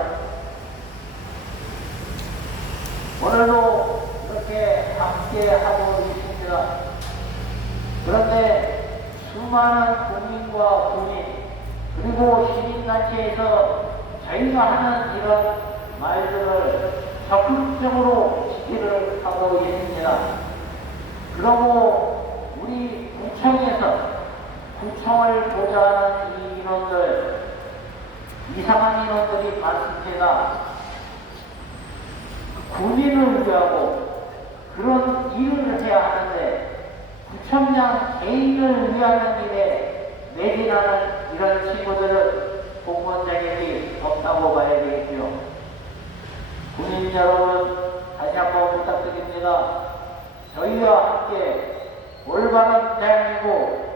오늘도 이렇게 함께 하고 있습니다. 그런데 수많은 국민과 군인, 그리고 시민단체에서 저희가 하는 이런 말들을 적극적으로 지지를 하고 있습니다. 그러고 우리 구청에서 구청을 보좌하는 이 인원들, 이상한 인원들이 많습니다. 군인을 위하고 그런 일을 해야 하는데, 구청장 개인을 위하는 일에 매진하는 이런 친구들은 공무원 자격이 없다고 봐야 되겠죠. 국민 여러분, 다시 한번 부탁드립니다. 저희와 함께 올바른 대한민국,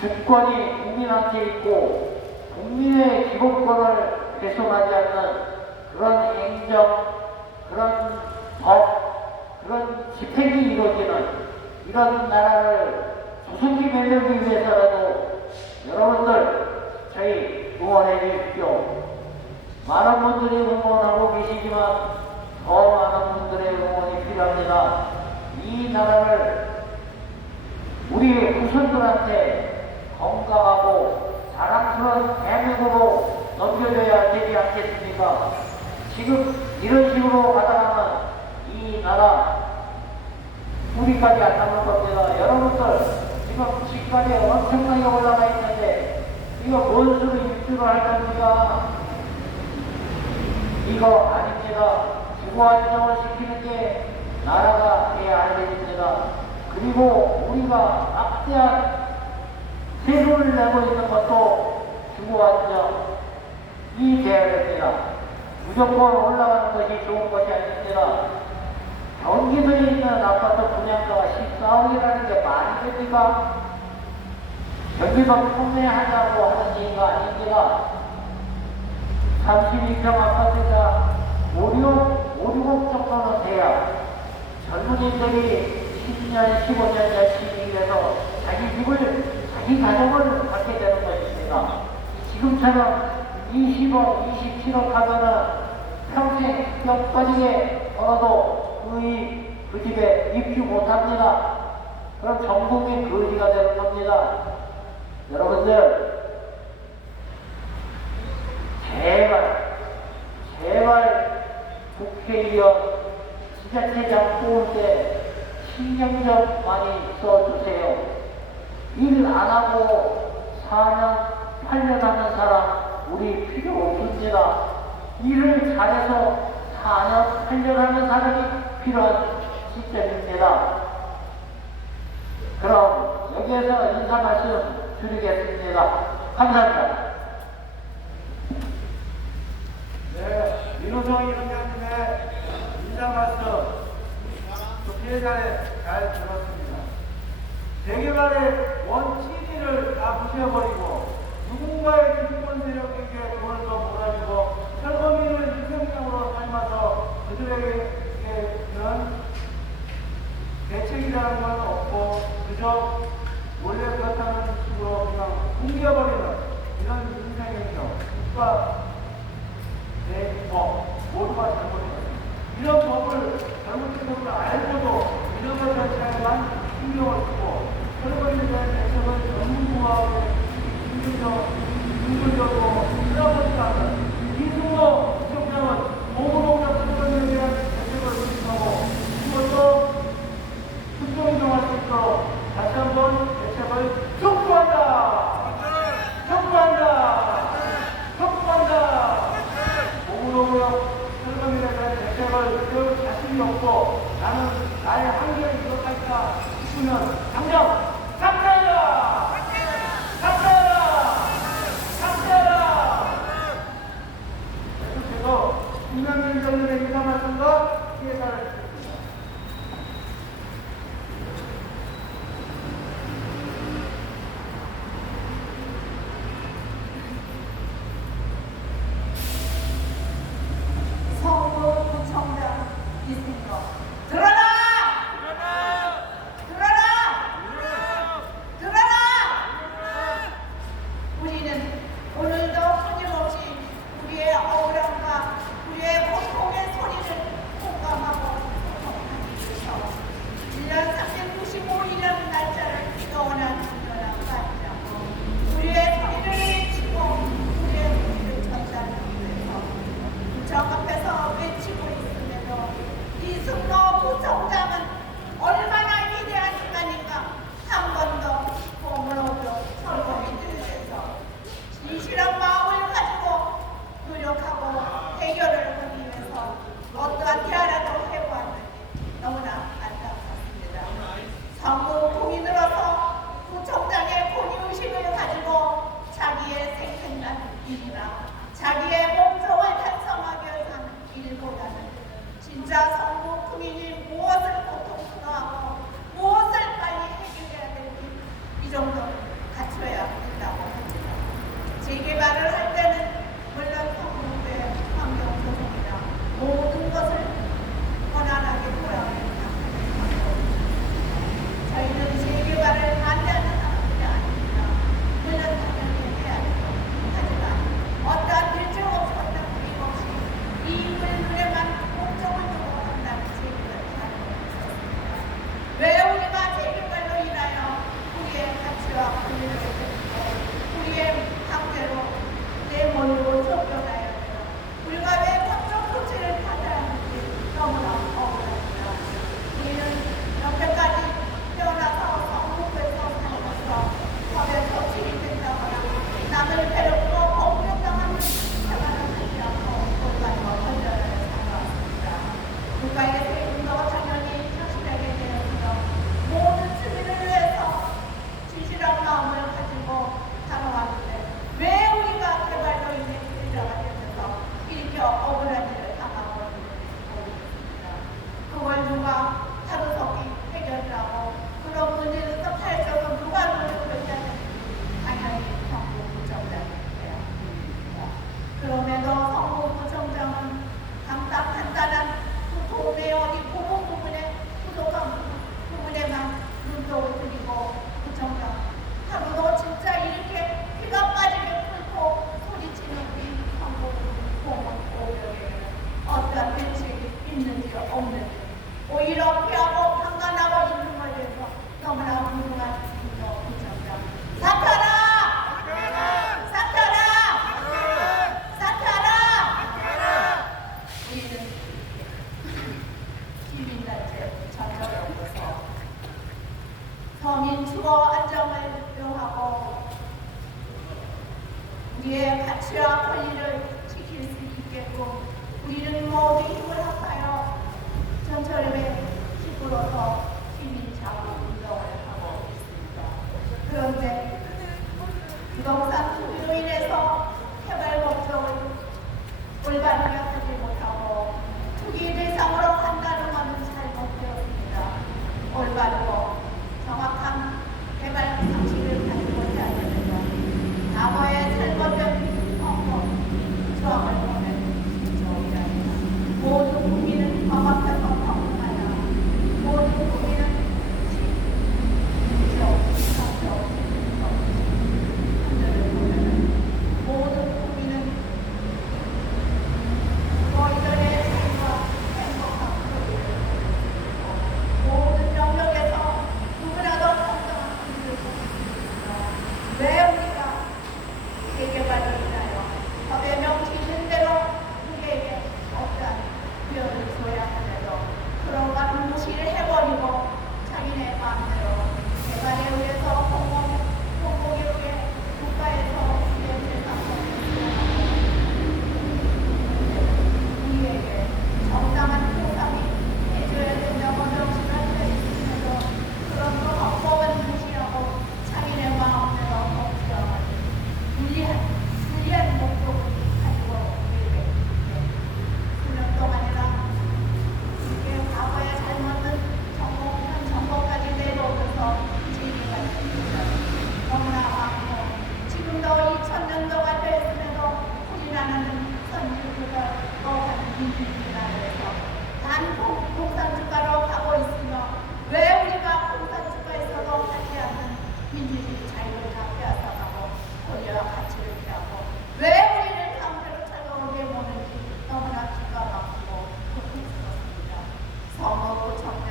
주권이 국민한테 있고 국민의 기본권을 훼손하지 않는 그런 행정, 그런 법, 그런 집행이 이루어지는 이런 나라를 조속히 만들기 위해서라도 여러분들 저희 응원해 주십시오. 많은 분들이 응원하고 계시지만 더 많은 분들의 응원이 필요합니다. 이 나라를 우리 후손들한테 건강하고 자랑스러운 대한민국으로 넘겨줘야 되지 않겠습니까? 지금 이런 식으로 가다가는 이 나라 우리까지 안 남을 겁니다. 여러분들 지금 집값이 엄청나게 올라가 있는데 이거 뭔 수로 입주를 할 겁니까? 이거 아닙니다. 주거 안정을 시키는 게 나라가 해야 할 일입니다. 그리고 우리가 막대한 세금을 내고 있는 것도 주거안정 이 계열입니다. 무조건 올라가는 것이 좋은 것이 아닙니다. 경기도에 있는 아파트 분양가가 14억이라는 게 말이 됩니까? 경기도 판매하자고 하는 얘기가 아닙니다. 32평 아파트가 5, 6억 정도는 돼야 젊은이들이 10년, 15년 열심히 일해서 자기 집을, 자기 가정을 갖게 되는 것입니다. 지금처럼 20억, 27억 하면은 평생 뼈 빠지게 벌어도 그 집에 입주 못합니다. 그럼 전국민 거지가 되는 겁니다. 여러분들, 제발 국회의원, 지자체장 뽑을 때 신경 좀 많이 써주세요. 일 안 하고 4년, 8년 하는 사람 우리 필요 없습니다. 일을 잘해서 4년, 8년 하는 사람이 필요한 시점입니다. 그럼 여기에서 인사 말씀 드리겠습니다. 감사합니다. 네, 민호정 위원장님의 인사 말씀 피해자에 잘 들었습니다. 재개발의 원칙을 다 무시해버리고 누군가의 기득권 세력에게 돈을 더 몰아주고 철거민을 희생양으로 삶아서 그들에게는 대책이라는 건 없고 그저 원래 그렇다는 식으로 그냥 뭉개버리는 이런 인생행정 모두가 잘못했습니다. 이런 법을 잘못된 것을 알고도 이런 것 자체에만 신경을 쓰고 철거민에 대한 대책을 전문부하고 인근적으로 쓰라버리다는 이승호 시청장은 보호농장 철거민에 대한 대책을 수립하고 이것도 특정인정할 수 있도록 다시 한번 대책을 촉구한다! 촉구한다! 촉구한다! 보호농장 철거민에 대한 대책을 배울 자신이 없고 나는 나의 한계를 이것까지다 싶으면 당장 삭제해라! 삭제해라! 삭제해라! 그래서 제가 김남일 위원장님의 인사 말씀과 피해자를 드립니다. 서구구청장 이승로 들어라! 들어라! 들어라! 우리는 오늘도 끊임없이 우리의 억울함과 우리의 고통의 소리를 공감하고 억울한 일을 당하고 있습니다. 그걸 누가 하루속히 해결을 하고 그런 문제에서 탈출해서 누가 노력을 했냐면 당연히 성북구청장입니다. 그럼에도 성북구청장은 간단한 도움에 어디 부분 부분에 부족한 부분에만 눈독을 들이고 구청장 하루도 진짜 이렇게 피가 빠지게 끓고 소리치는 우리 성북공무원에게 어떤 대책이 있는지 없는지 오히려 피하고 방관하고 있는 것에 대해서 너무나 궁금한 구청장 사퇴하라! 사퇴하라! 사퇴하라! 우리는 시민단체 전력으로서 서민 주거 안정을 요하고 우리의 가치와 권리를 지킬 수 있게끔 우리는 모두 힘을 합하여 전철의 기구로서 시민 자구 운동을 하고 있습니다. 그런데 부동산 투기로 인해서 개발 목적을 올바르게 하지 못하고 투기 대상으로 판단을 하는 잘못되었습니다. 올바르고 정확한 개발 상식을 가지고자 하려면 과거의 잘못된 헌법 조항을 보면 진정이랍니다. 모든 국민은 법 앞에서 평등하다. 모든 국민은 한들을 보면 모든 국민은 너희들의 삶과 행복한 소리를 모든 영역에서 누구라도 평등한 권리를 보고 있습니다. 왜 우리가 재개발을 위하여 법에 명시된 대로 우리에게 어떠한 기여를 줘야 하더라도 그런 것을 무시를 해버리고 자기네 마음대로 개발에 의해서 공공기록에 국가에서 우리에게 정당한 보상이 해줘야 된다고 명시를 해주면서 그런 거 헌법은 무시하고 자기네 마음대로 법정하는 불리한 목적을 가지고 우리에게 수년 동안이나 이게 과거의 잘못은 현 정보까지 내려오면서 제기가 됩니다. 너무나 많고 지금도 2000년도가 되었음에도 우리나라는 선진국가 하는 민주주의나라에서 단 공산주가로 가고 있으며 왜 우리가 공산주가에서도 하지 않는 민주주의 자유를 다 빼앗아가고 권리와 가치를 피하고 왜 우리를 강제로 찾아오게 모는지 너무나 기가 막히고 고통스럽습니다. 선거구청장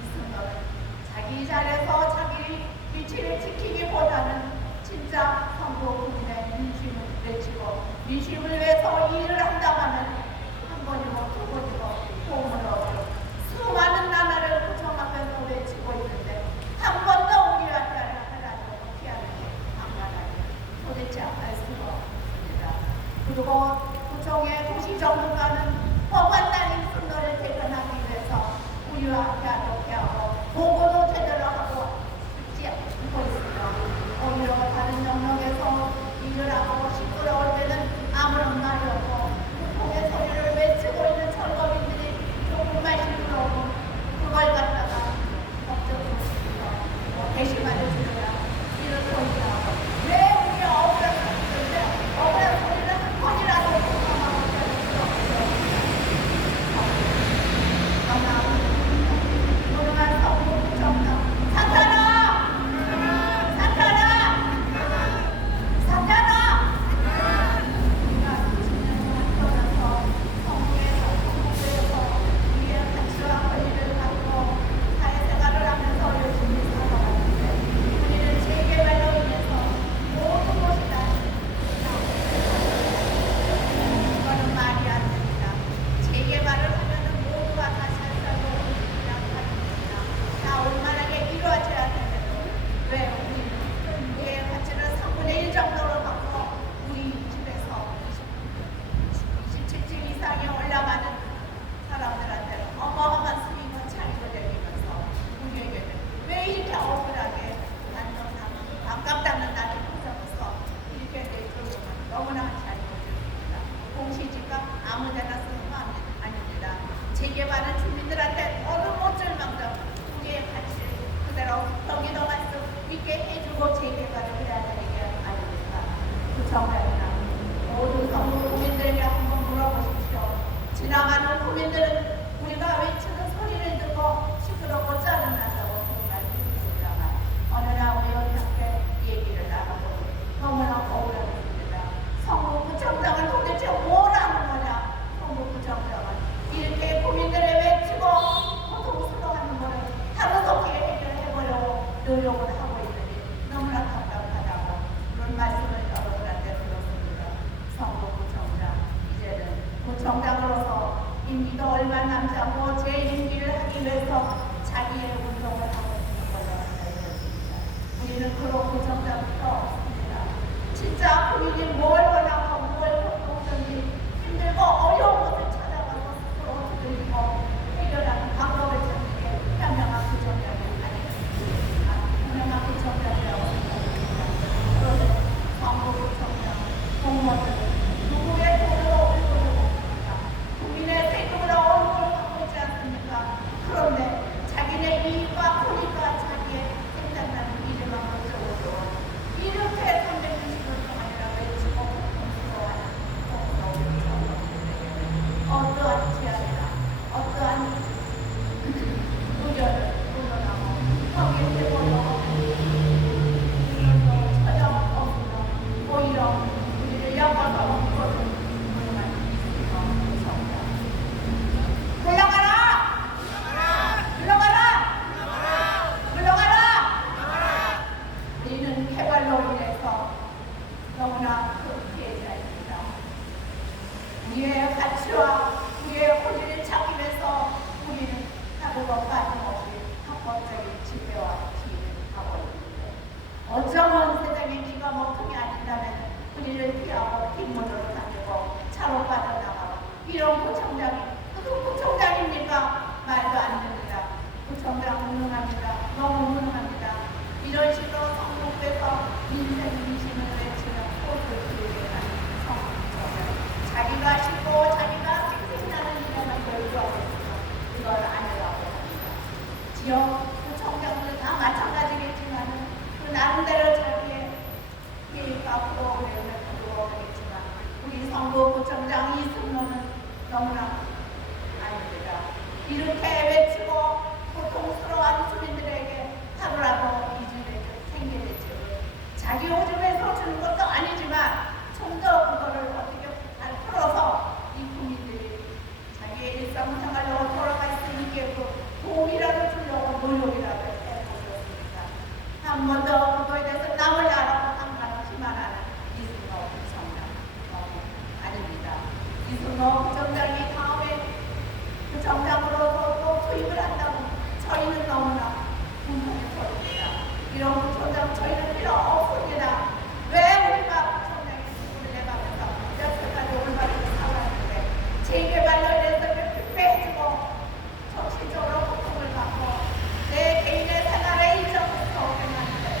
이승덕은 자기 자리에서 자기 위치를 지키기보다는 진짜 선거구민의 민심을 외치고 민심을 위해서 일을 한다마는 한 번이고 두 번이고 도움을 얻어 수많은 나라를 구청 앞에서 외치고 있는데 한 번도 우리와 하나도 피하는 게 안가나요. 도대체 알 수가 없습니다. 그리고 구청의 도시정부가는 법안단인 선거를 대변하기 위해서 우리와 대화도 보고도 제대로 하고 있지 않고 있습니다. 오히려 다른 영역에서 일을 하고 시끄러울 때는 아무런 말이 없고 국공의 소리를 외치고 있는 철거민들이 조금만 시끄러우면 그걸 갖다가 법적으로 대신말을 주느라 이런 소리를 하고 왜 우리 억울한 소리인데 억울한 소리를 한 번이라도 공감하고 들을 수 없어요. 국민들은 우리가 외치는 소리를 듣고 시끄럽고 짜증난다고 소리만 듣습니다만 어느 날 우리 함께 얘기를 나누고 너무나 억울합니다. 성북구청장은 도대체 뭘 하는 거냐? 성북구청장은 이렇게 국민들의 외치고 고통스러워하는 거를 하루속히 해결해보려고 노력을 하고 있는데 너무나 답답하다고 그런 말씀을 여러분한테 들었습니다. 성북구청장 이제는 구청장으로서 임기도 얼마 남지 않고 제 임기를 하기 위해서 자기의 운동을 하고 있는 걸로 알려졌습니다. 우리는 그런 구청장 필요 없습니다. 진짜 국민이 뭘 원하고 뭘 겪었는지 힘들고 어려운 것을 찾아가서 스스로 두들기고 해결하는 방법을 찾는 게 현명한 구청장이 아니겠습니까? 현명한 구청장이라고 생각합니다. 그런데 성북구청장 공무원들은 누구의 돈으로 얼굴을 봅니까? 국민의 세금으로 얼굴을 받고 있지 않습니까? 그런데 자기네 이익과 손익과 자기의 생각나는 일에만 먼저 이렇게 360일 동안이라 외치고 고통스러워하는 어떠한 제안이나 어떠한 우려를 우려나고 거기에 대보여 전혀 없으면 오히려 우리를 엮어서 그것을 물러가라! 물러가라! 물러가라! 우리는 개발로 인해서 너무나 큰 피해자입니다. 우리의 가치와 우리의 권리를 찾기 위해서 우리는 하루도 빠짐없이 합법적인 집회와 시위를 하고 있는데 어쩌면 세상에 기가 먹통이 아닌다면 우리를 피하고 뒷문으로 다니고 차로 빠져나가고 이런 구청장이 무슨 구청장입니까? 말도 안 됩니다. 구청장 무능합니다. 너무 무능합니다. 이런 식으로 성북구에서 민생 민심을 외치는 꽃을 피우게 하는 성북구청장 자기가 쉽고 자기가 생생나는 일에만 열중하고 있어서 이걸 아니라고 합니다. 지역 구청장들 다 마찬가지겠지만 그 나름대로 자기의 계획과 프로그램을 가지고 있지만 우리 성북구청장 이승로는 너무나 아닙니다. 이렇게 외치고 고통스러워하는 주민들에게 하루라도 이주를 생계대책을 자기 오줌에서 주는 것도 아니지만 좀 더 그거를 어떻게 잘 풀어서 이 국민들이 자기의 일상생활로 돌아갈 수 있게끔 도움이라도 주려고 노력이라도 해보셨습니다. 한 번 더 그거에 대해서 남을 알아보고 상관없이만 하는 이승로 구청장 아닙니다. 이승로 구청장이 다음에 구청장으로서 또 투입을 한다고 저희는 너무나 궁금해 보입니다. 이런 구청장 저희는 필요 없습니다. 왜 우리가 구청장이 수고를 내가면서 여태까지 올바르게 살았는데 재개발로 인해서 이렇게 빼주고 정신적으로 고통을 받고 내 개인의 생활에 일정을 더오게 만들고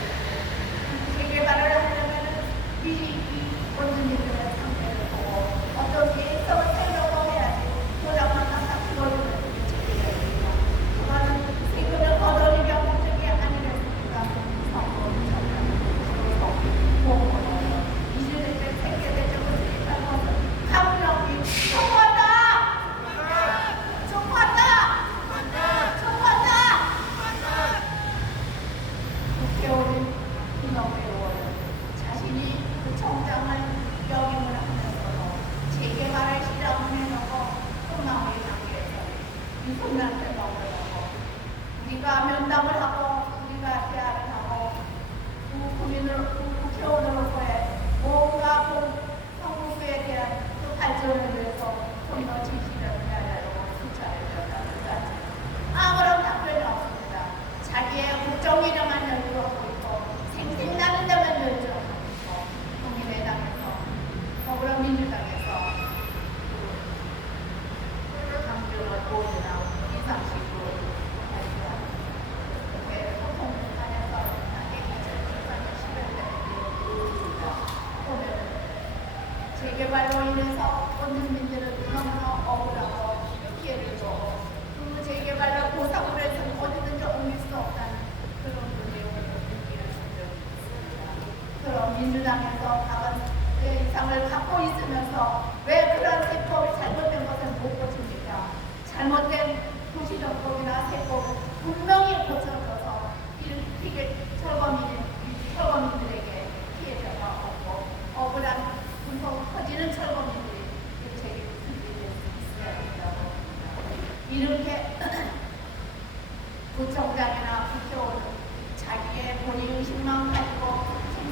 재개발을 하려면 미리 이 원주민들의 상태를 보고 어떤 계획성을 세우려고 해야지 도장만 항상 그거를 책임져야 됩니다. 그거는 세금을 걷어내려 목적이 아니랬습니까? 공무원은 이주대책 생계대책을 수립한 것은 강력히 청구한다! 청구한다! 청구한다! 국회의원 김영배 의원은 자신이 구청장을 역임을 하면서도 재개발을 시작을 해놓고 소나무의 단계에서 유승민한테 넘어가고 우리가 면담을 하고 우리가 대화를 하고 국회의원으로서의 뭔가 성북구에 대한 그 발전을 위해서 좀 더 지시를 해야라고 수차례 전달을 아무런 답변이 없습니다. 자기의 국정이름만 열주하고 있고 생생나는 데만 열주하고 있고 국민의당에서 더불어민주당에서 강경을 보이나 이상식으로 이렇게 소통을 하면서 깨끗이 출판을 시도했다는 게 있습니다. 재개발로 인해서 원주민들은 너무나 이렇게 구청장이나 국회의원은 자기의 본인의식만 가지고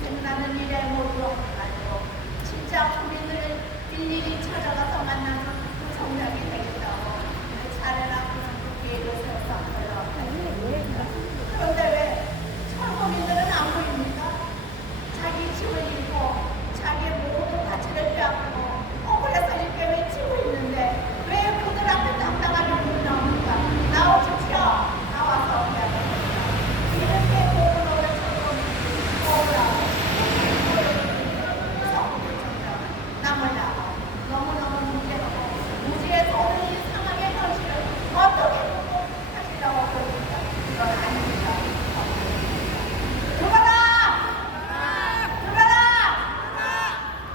생각나는 일에 모두 가지고 진짜 국민들을 일일이 찾아가서 만나는 구청장이 되겠다고 차례나 그런 계획을 세워서 하더라고요. 그런데 왜 철거민들은 안 보입니까? 자기 집을 잃고 자기의 모든 가치를 빼앗고 억울해서 이렇게 외치고 있는데 왜 그들 앞에 당당하게 못 나옵니까? 나오십시오. 나와서 이야기합니다. 이렇게 목을 오래 철거민들이 억울하고 성구청장은 남을 나고 너무너무 무지하고 무지해서 오는 이 상황의 현실을 어떻게 극복하시려고 그럽니까? 이건 아닙니다.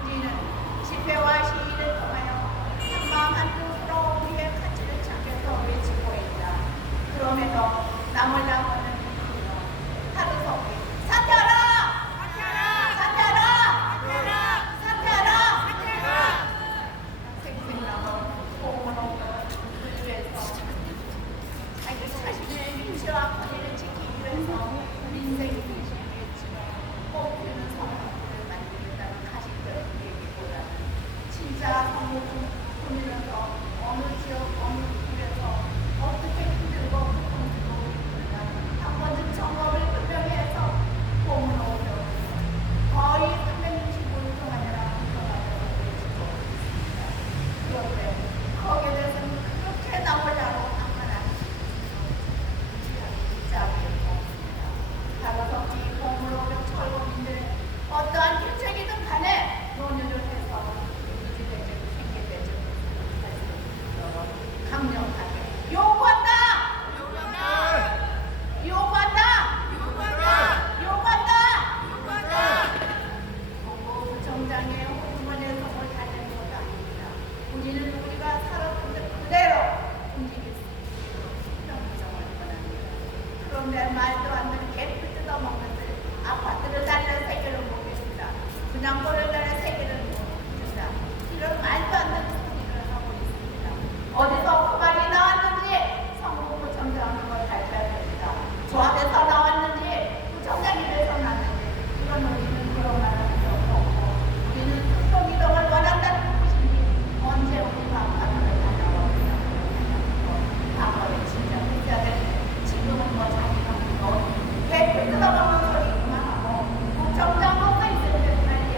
우리는 집회와 시위를 통하여 한마음 한뜻으로 우리의 가치를 찾겨서 외치고 있다. 그럼에도 남을 나무는 하루속히 사퇴하라! 사퇴하라! 사퇴하라! 생생나무 공무원 위해서 자기 자신의 민주와 권리를 지키기 위해서 민생 중심을 외치고 뽑히는 성공을 만들겠다는 가식적인 얘기보다는 진짜 성공을 꾸미면서 어느 지역 어느 구에서 어떻게 힘들고 고통스러워 있는가 한 번쯤 점검을 분명히 해서 공을 오려 거의 365일 동안이나 들어가서 외치고 있습니다. 그런데 거기에 대해서는 그렇게 나오려고 방문하는 다가서 이 공무원력 철거민들의 어떠한 대책이든 간에 논의를 해서 유지 대책을 생길 대책을 강력하게 요구한다! 정장의 호주머니에 손을 달는 것도 아닙니다. 우리는 우리가 살았던 그대로 움직일 수 있도록 이런 구정을 원합니다. 그런데 말도 안 되는 개풀 뜯어먹는들 아파트를 달려 세계를 보겠습니다. 분양권을 달려 세계를 보겠습니다. 이런 말도 안 되는 소리를 하고 있습니다. 어디서 그 말이 나왔는지 성북구청장은 그걸 밝혀야 됩니다. 조합에서 나왔는지 구청장이 돼서 났는지 이건 우리는 그런 말을 할 수 없고 우리는 특별이동을 원한다는 것인지 언제 우리가 아파트를 달려옵니다. 과거에 진짜 해야 되는데 지금은 뭐 자기가 뭐 개풀 뜯어먹는 소리 그만하고 구청장 먹고 있을 때 말이야.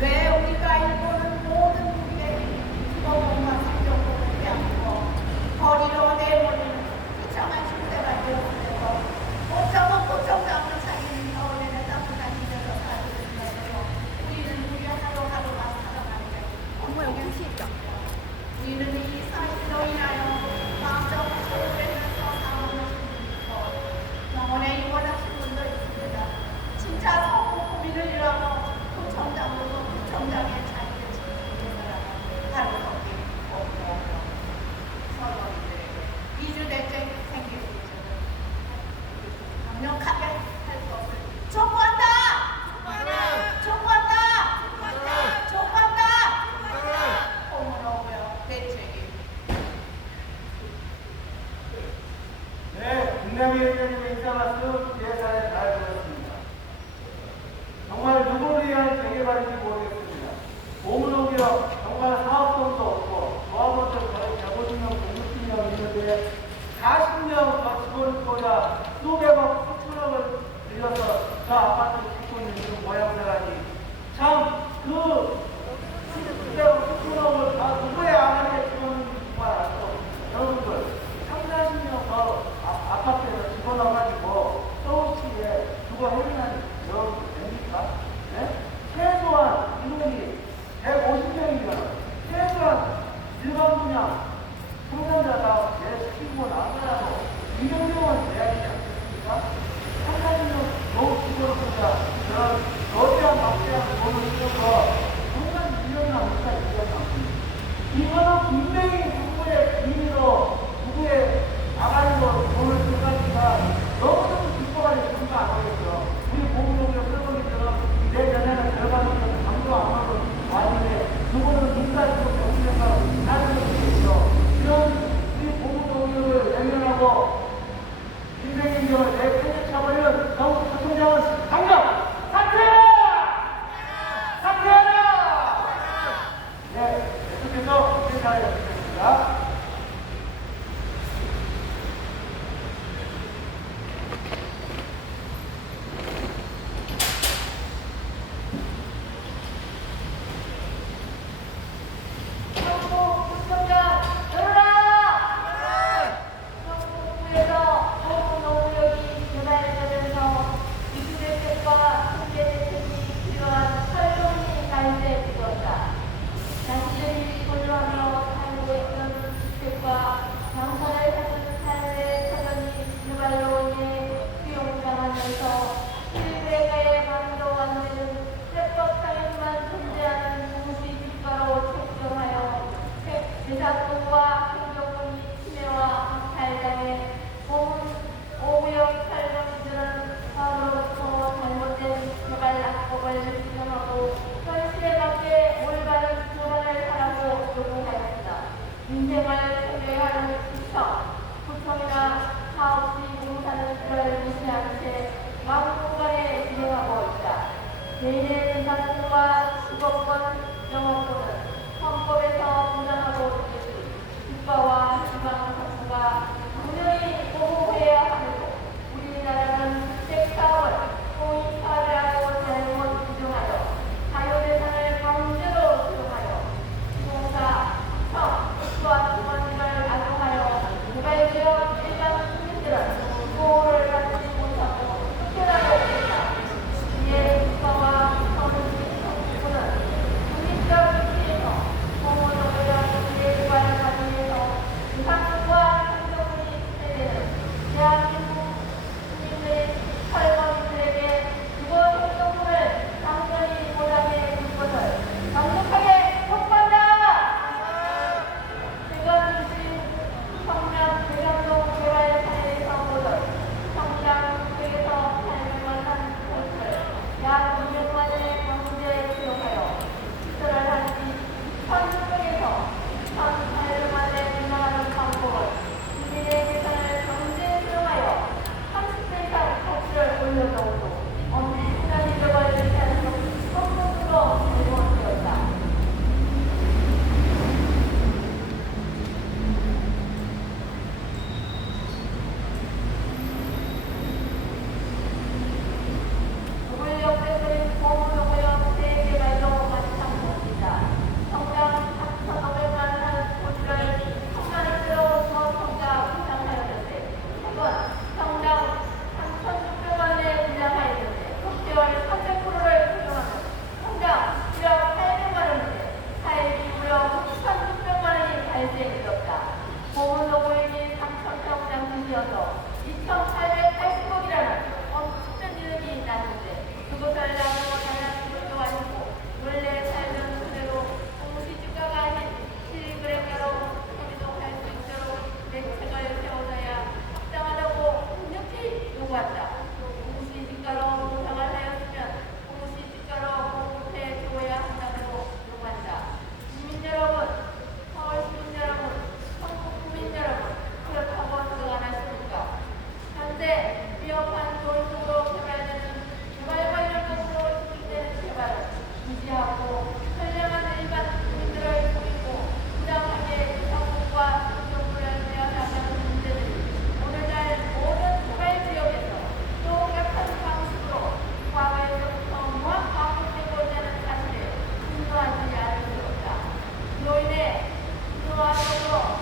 왜 우리가 일본은 모든 우리의 기본과 생존권을 빼앗고 거리로 내버리는 비참한 신세가 되었는데도 어쩌면 구청장은 자기는 겨울에는 따뜻한 집에서 살고 우리는 우리 하루하루가 살아가는데 어떻게 쉽다. 우리는 이 사실로 인하여 마음적으로 소외되면서 상황을 힘들고 병원에 입원하신 분도 있습니다. 진짜 성공 고민을 일하고 구청장으로 구청장의 자리를 지키기 위해서라면 바로 거기 없고 선거인들에게 이주 대책 생길 문제는 강력하게 할 것을 촉구한다! 공무로고요 대책이 네, 김남희 의원님의 인사 말씀 예산에 잘 들었습니다. 정말 누구를 위한 재개발인지 모르겠습니다. 고문호기업 정말 사업권도 없고 조합원들 거의 150명, 160명 있는데 40명 더 집어넣고자 수백억, 수천억을 들여서 저 아파트를 짓고 있는 그 모양새라니 참그 수백억, 수천억을 다 누구의 아가리에 집어넣는지 정말 알고 여러분들 30~40명 더 아파트에서 집어넣어가지고 서울시에 주거 해결하는 여러분들 됩니까? 네? 최소한 인원이 150명이면 최소한 일반 분양 당사자가 내시키고 나서라도 이명령은 돼야 되지 않겠습니까? 한 가지는 너무 기본입니다. 그런 거대한 막대한 돈을 써서 정말 밀려납니다. 이거는 분명히 누구의 비밀로 누구의 아가리로 돈을 써가니까 너무너무 기뻐가지고 정말 안 하겠죠. 우리 공동의 설거지처럼 내년에는 결과적으로 강도 안 하고 왔는데 누구는 민간으로 정신해서 다른 것이 있죠. 이런 우리 공동을 외면하고 김대중을 내 편에 차버리는 정부 부총장은 당장 사퇴하라! 사퇴하라! 네, 계속해서 인사를 드리겠습니다. 대사건과 행정권이 침해와 탈당해 오구역 탈당자들은 과거로부터 잘못된 개발 악법을 수정하고 현실에 맞게 올바른 조반을 하라고 요구하였습니다. 민생을 통제하는 구청이나 사업시 공사들을 무시한 채 막무가내 진행하고 있다. 개인의 재산권과 직업권, 영업권은 헌법에서 보장하고 있듯이 국가와 지방정부가 분명히 보호해야 하고 우리나라는 주택사업을 공익화라고 잘못 규정하여 자유재산을 강제로 수용하여 시공사, 청, 또한 기관지를 악용하여 개발지역 일반 주민들은 보호를 받지 못하고 쫓겨나고 있다. 이에 국가와 정부는 국민적 위치에서 대한민국 국민들의 탈거민들에게 주거 행정권을 당연히 보장해 줄 것을 강력하게 촉구한다. 최근 주신 성남 대장동 개발 사례에서 보던 성남 주택에서 발명한 건물을 약 200만의 강제 수용하여 시설을 한지 1,600에서 1,800만에 분양하는 방법을 국민의 재산을 강제 수용하여 30배 이상 가치를 올려놓고도 언제까지 잃어버리지 않도록 성공으로 제공되었다. 노블역 대표인 고무노블역 대개발도 마찬가지입니다. 성장 3,500만 원 토지를 성장으로 더 성장 분양하였는데 이건 성장 3,600만 원에 분양하였는데 6개월 300%를 조정하면 성장 1억 800만 원인데 차액이 무려 1,600만 원이 발생되었다. 고무노블역이 3,000평당 주시어서 2,880억이라는 엄청난 이득이 났는데 그것을 나누어 다양한 것도 아니고 원래 살던 그대로 공시지가가 아닌 실거래가로 소비도 할 수 있도록 대책을 세워줘야 합당하다고 강력히 요구한다. 공시지가로 보상을 하였으면 공시지가로 보급해 줘야 한다고 요구한다. 국민 여러분, 서울 시민 여러분, 전국 국민 여러분, 그렇다고 생각하십니까? 현재 위협한 도로로 개발되는 개발 관련법으로 진행되는 개발은 무시하고 선량한 일반 국민들을 속이고 부당하게 정부와 정부를 제어하는 문제들이 오늘날 모든 개발 지역에서 똑같은 방식으로 과거에서부터 무한 반복되고 있다는 사실에 분노하지 않을 수 없다. 이로 인해 분노와 속으로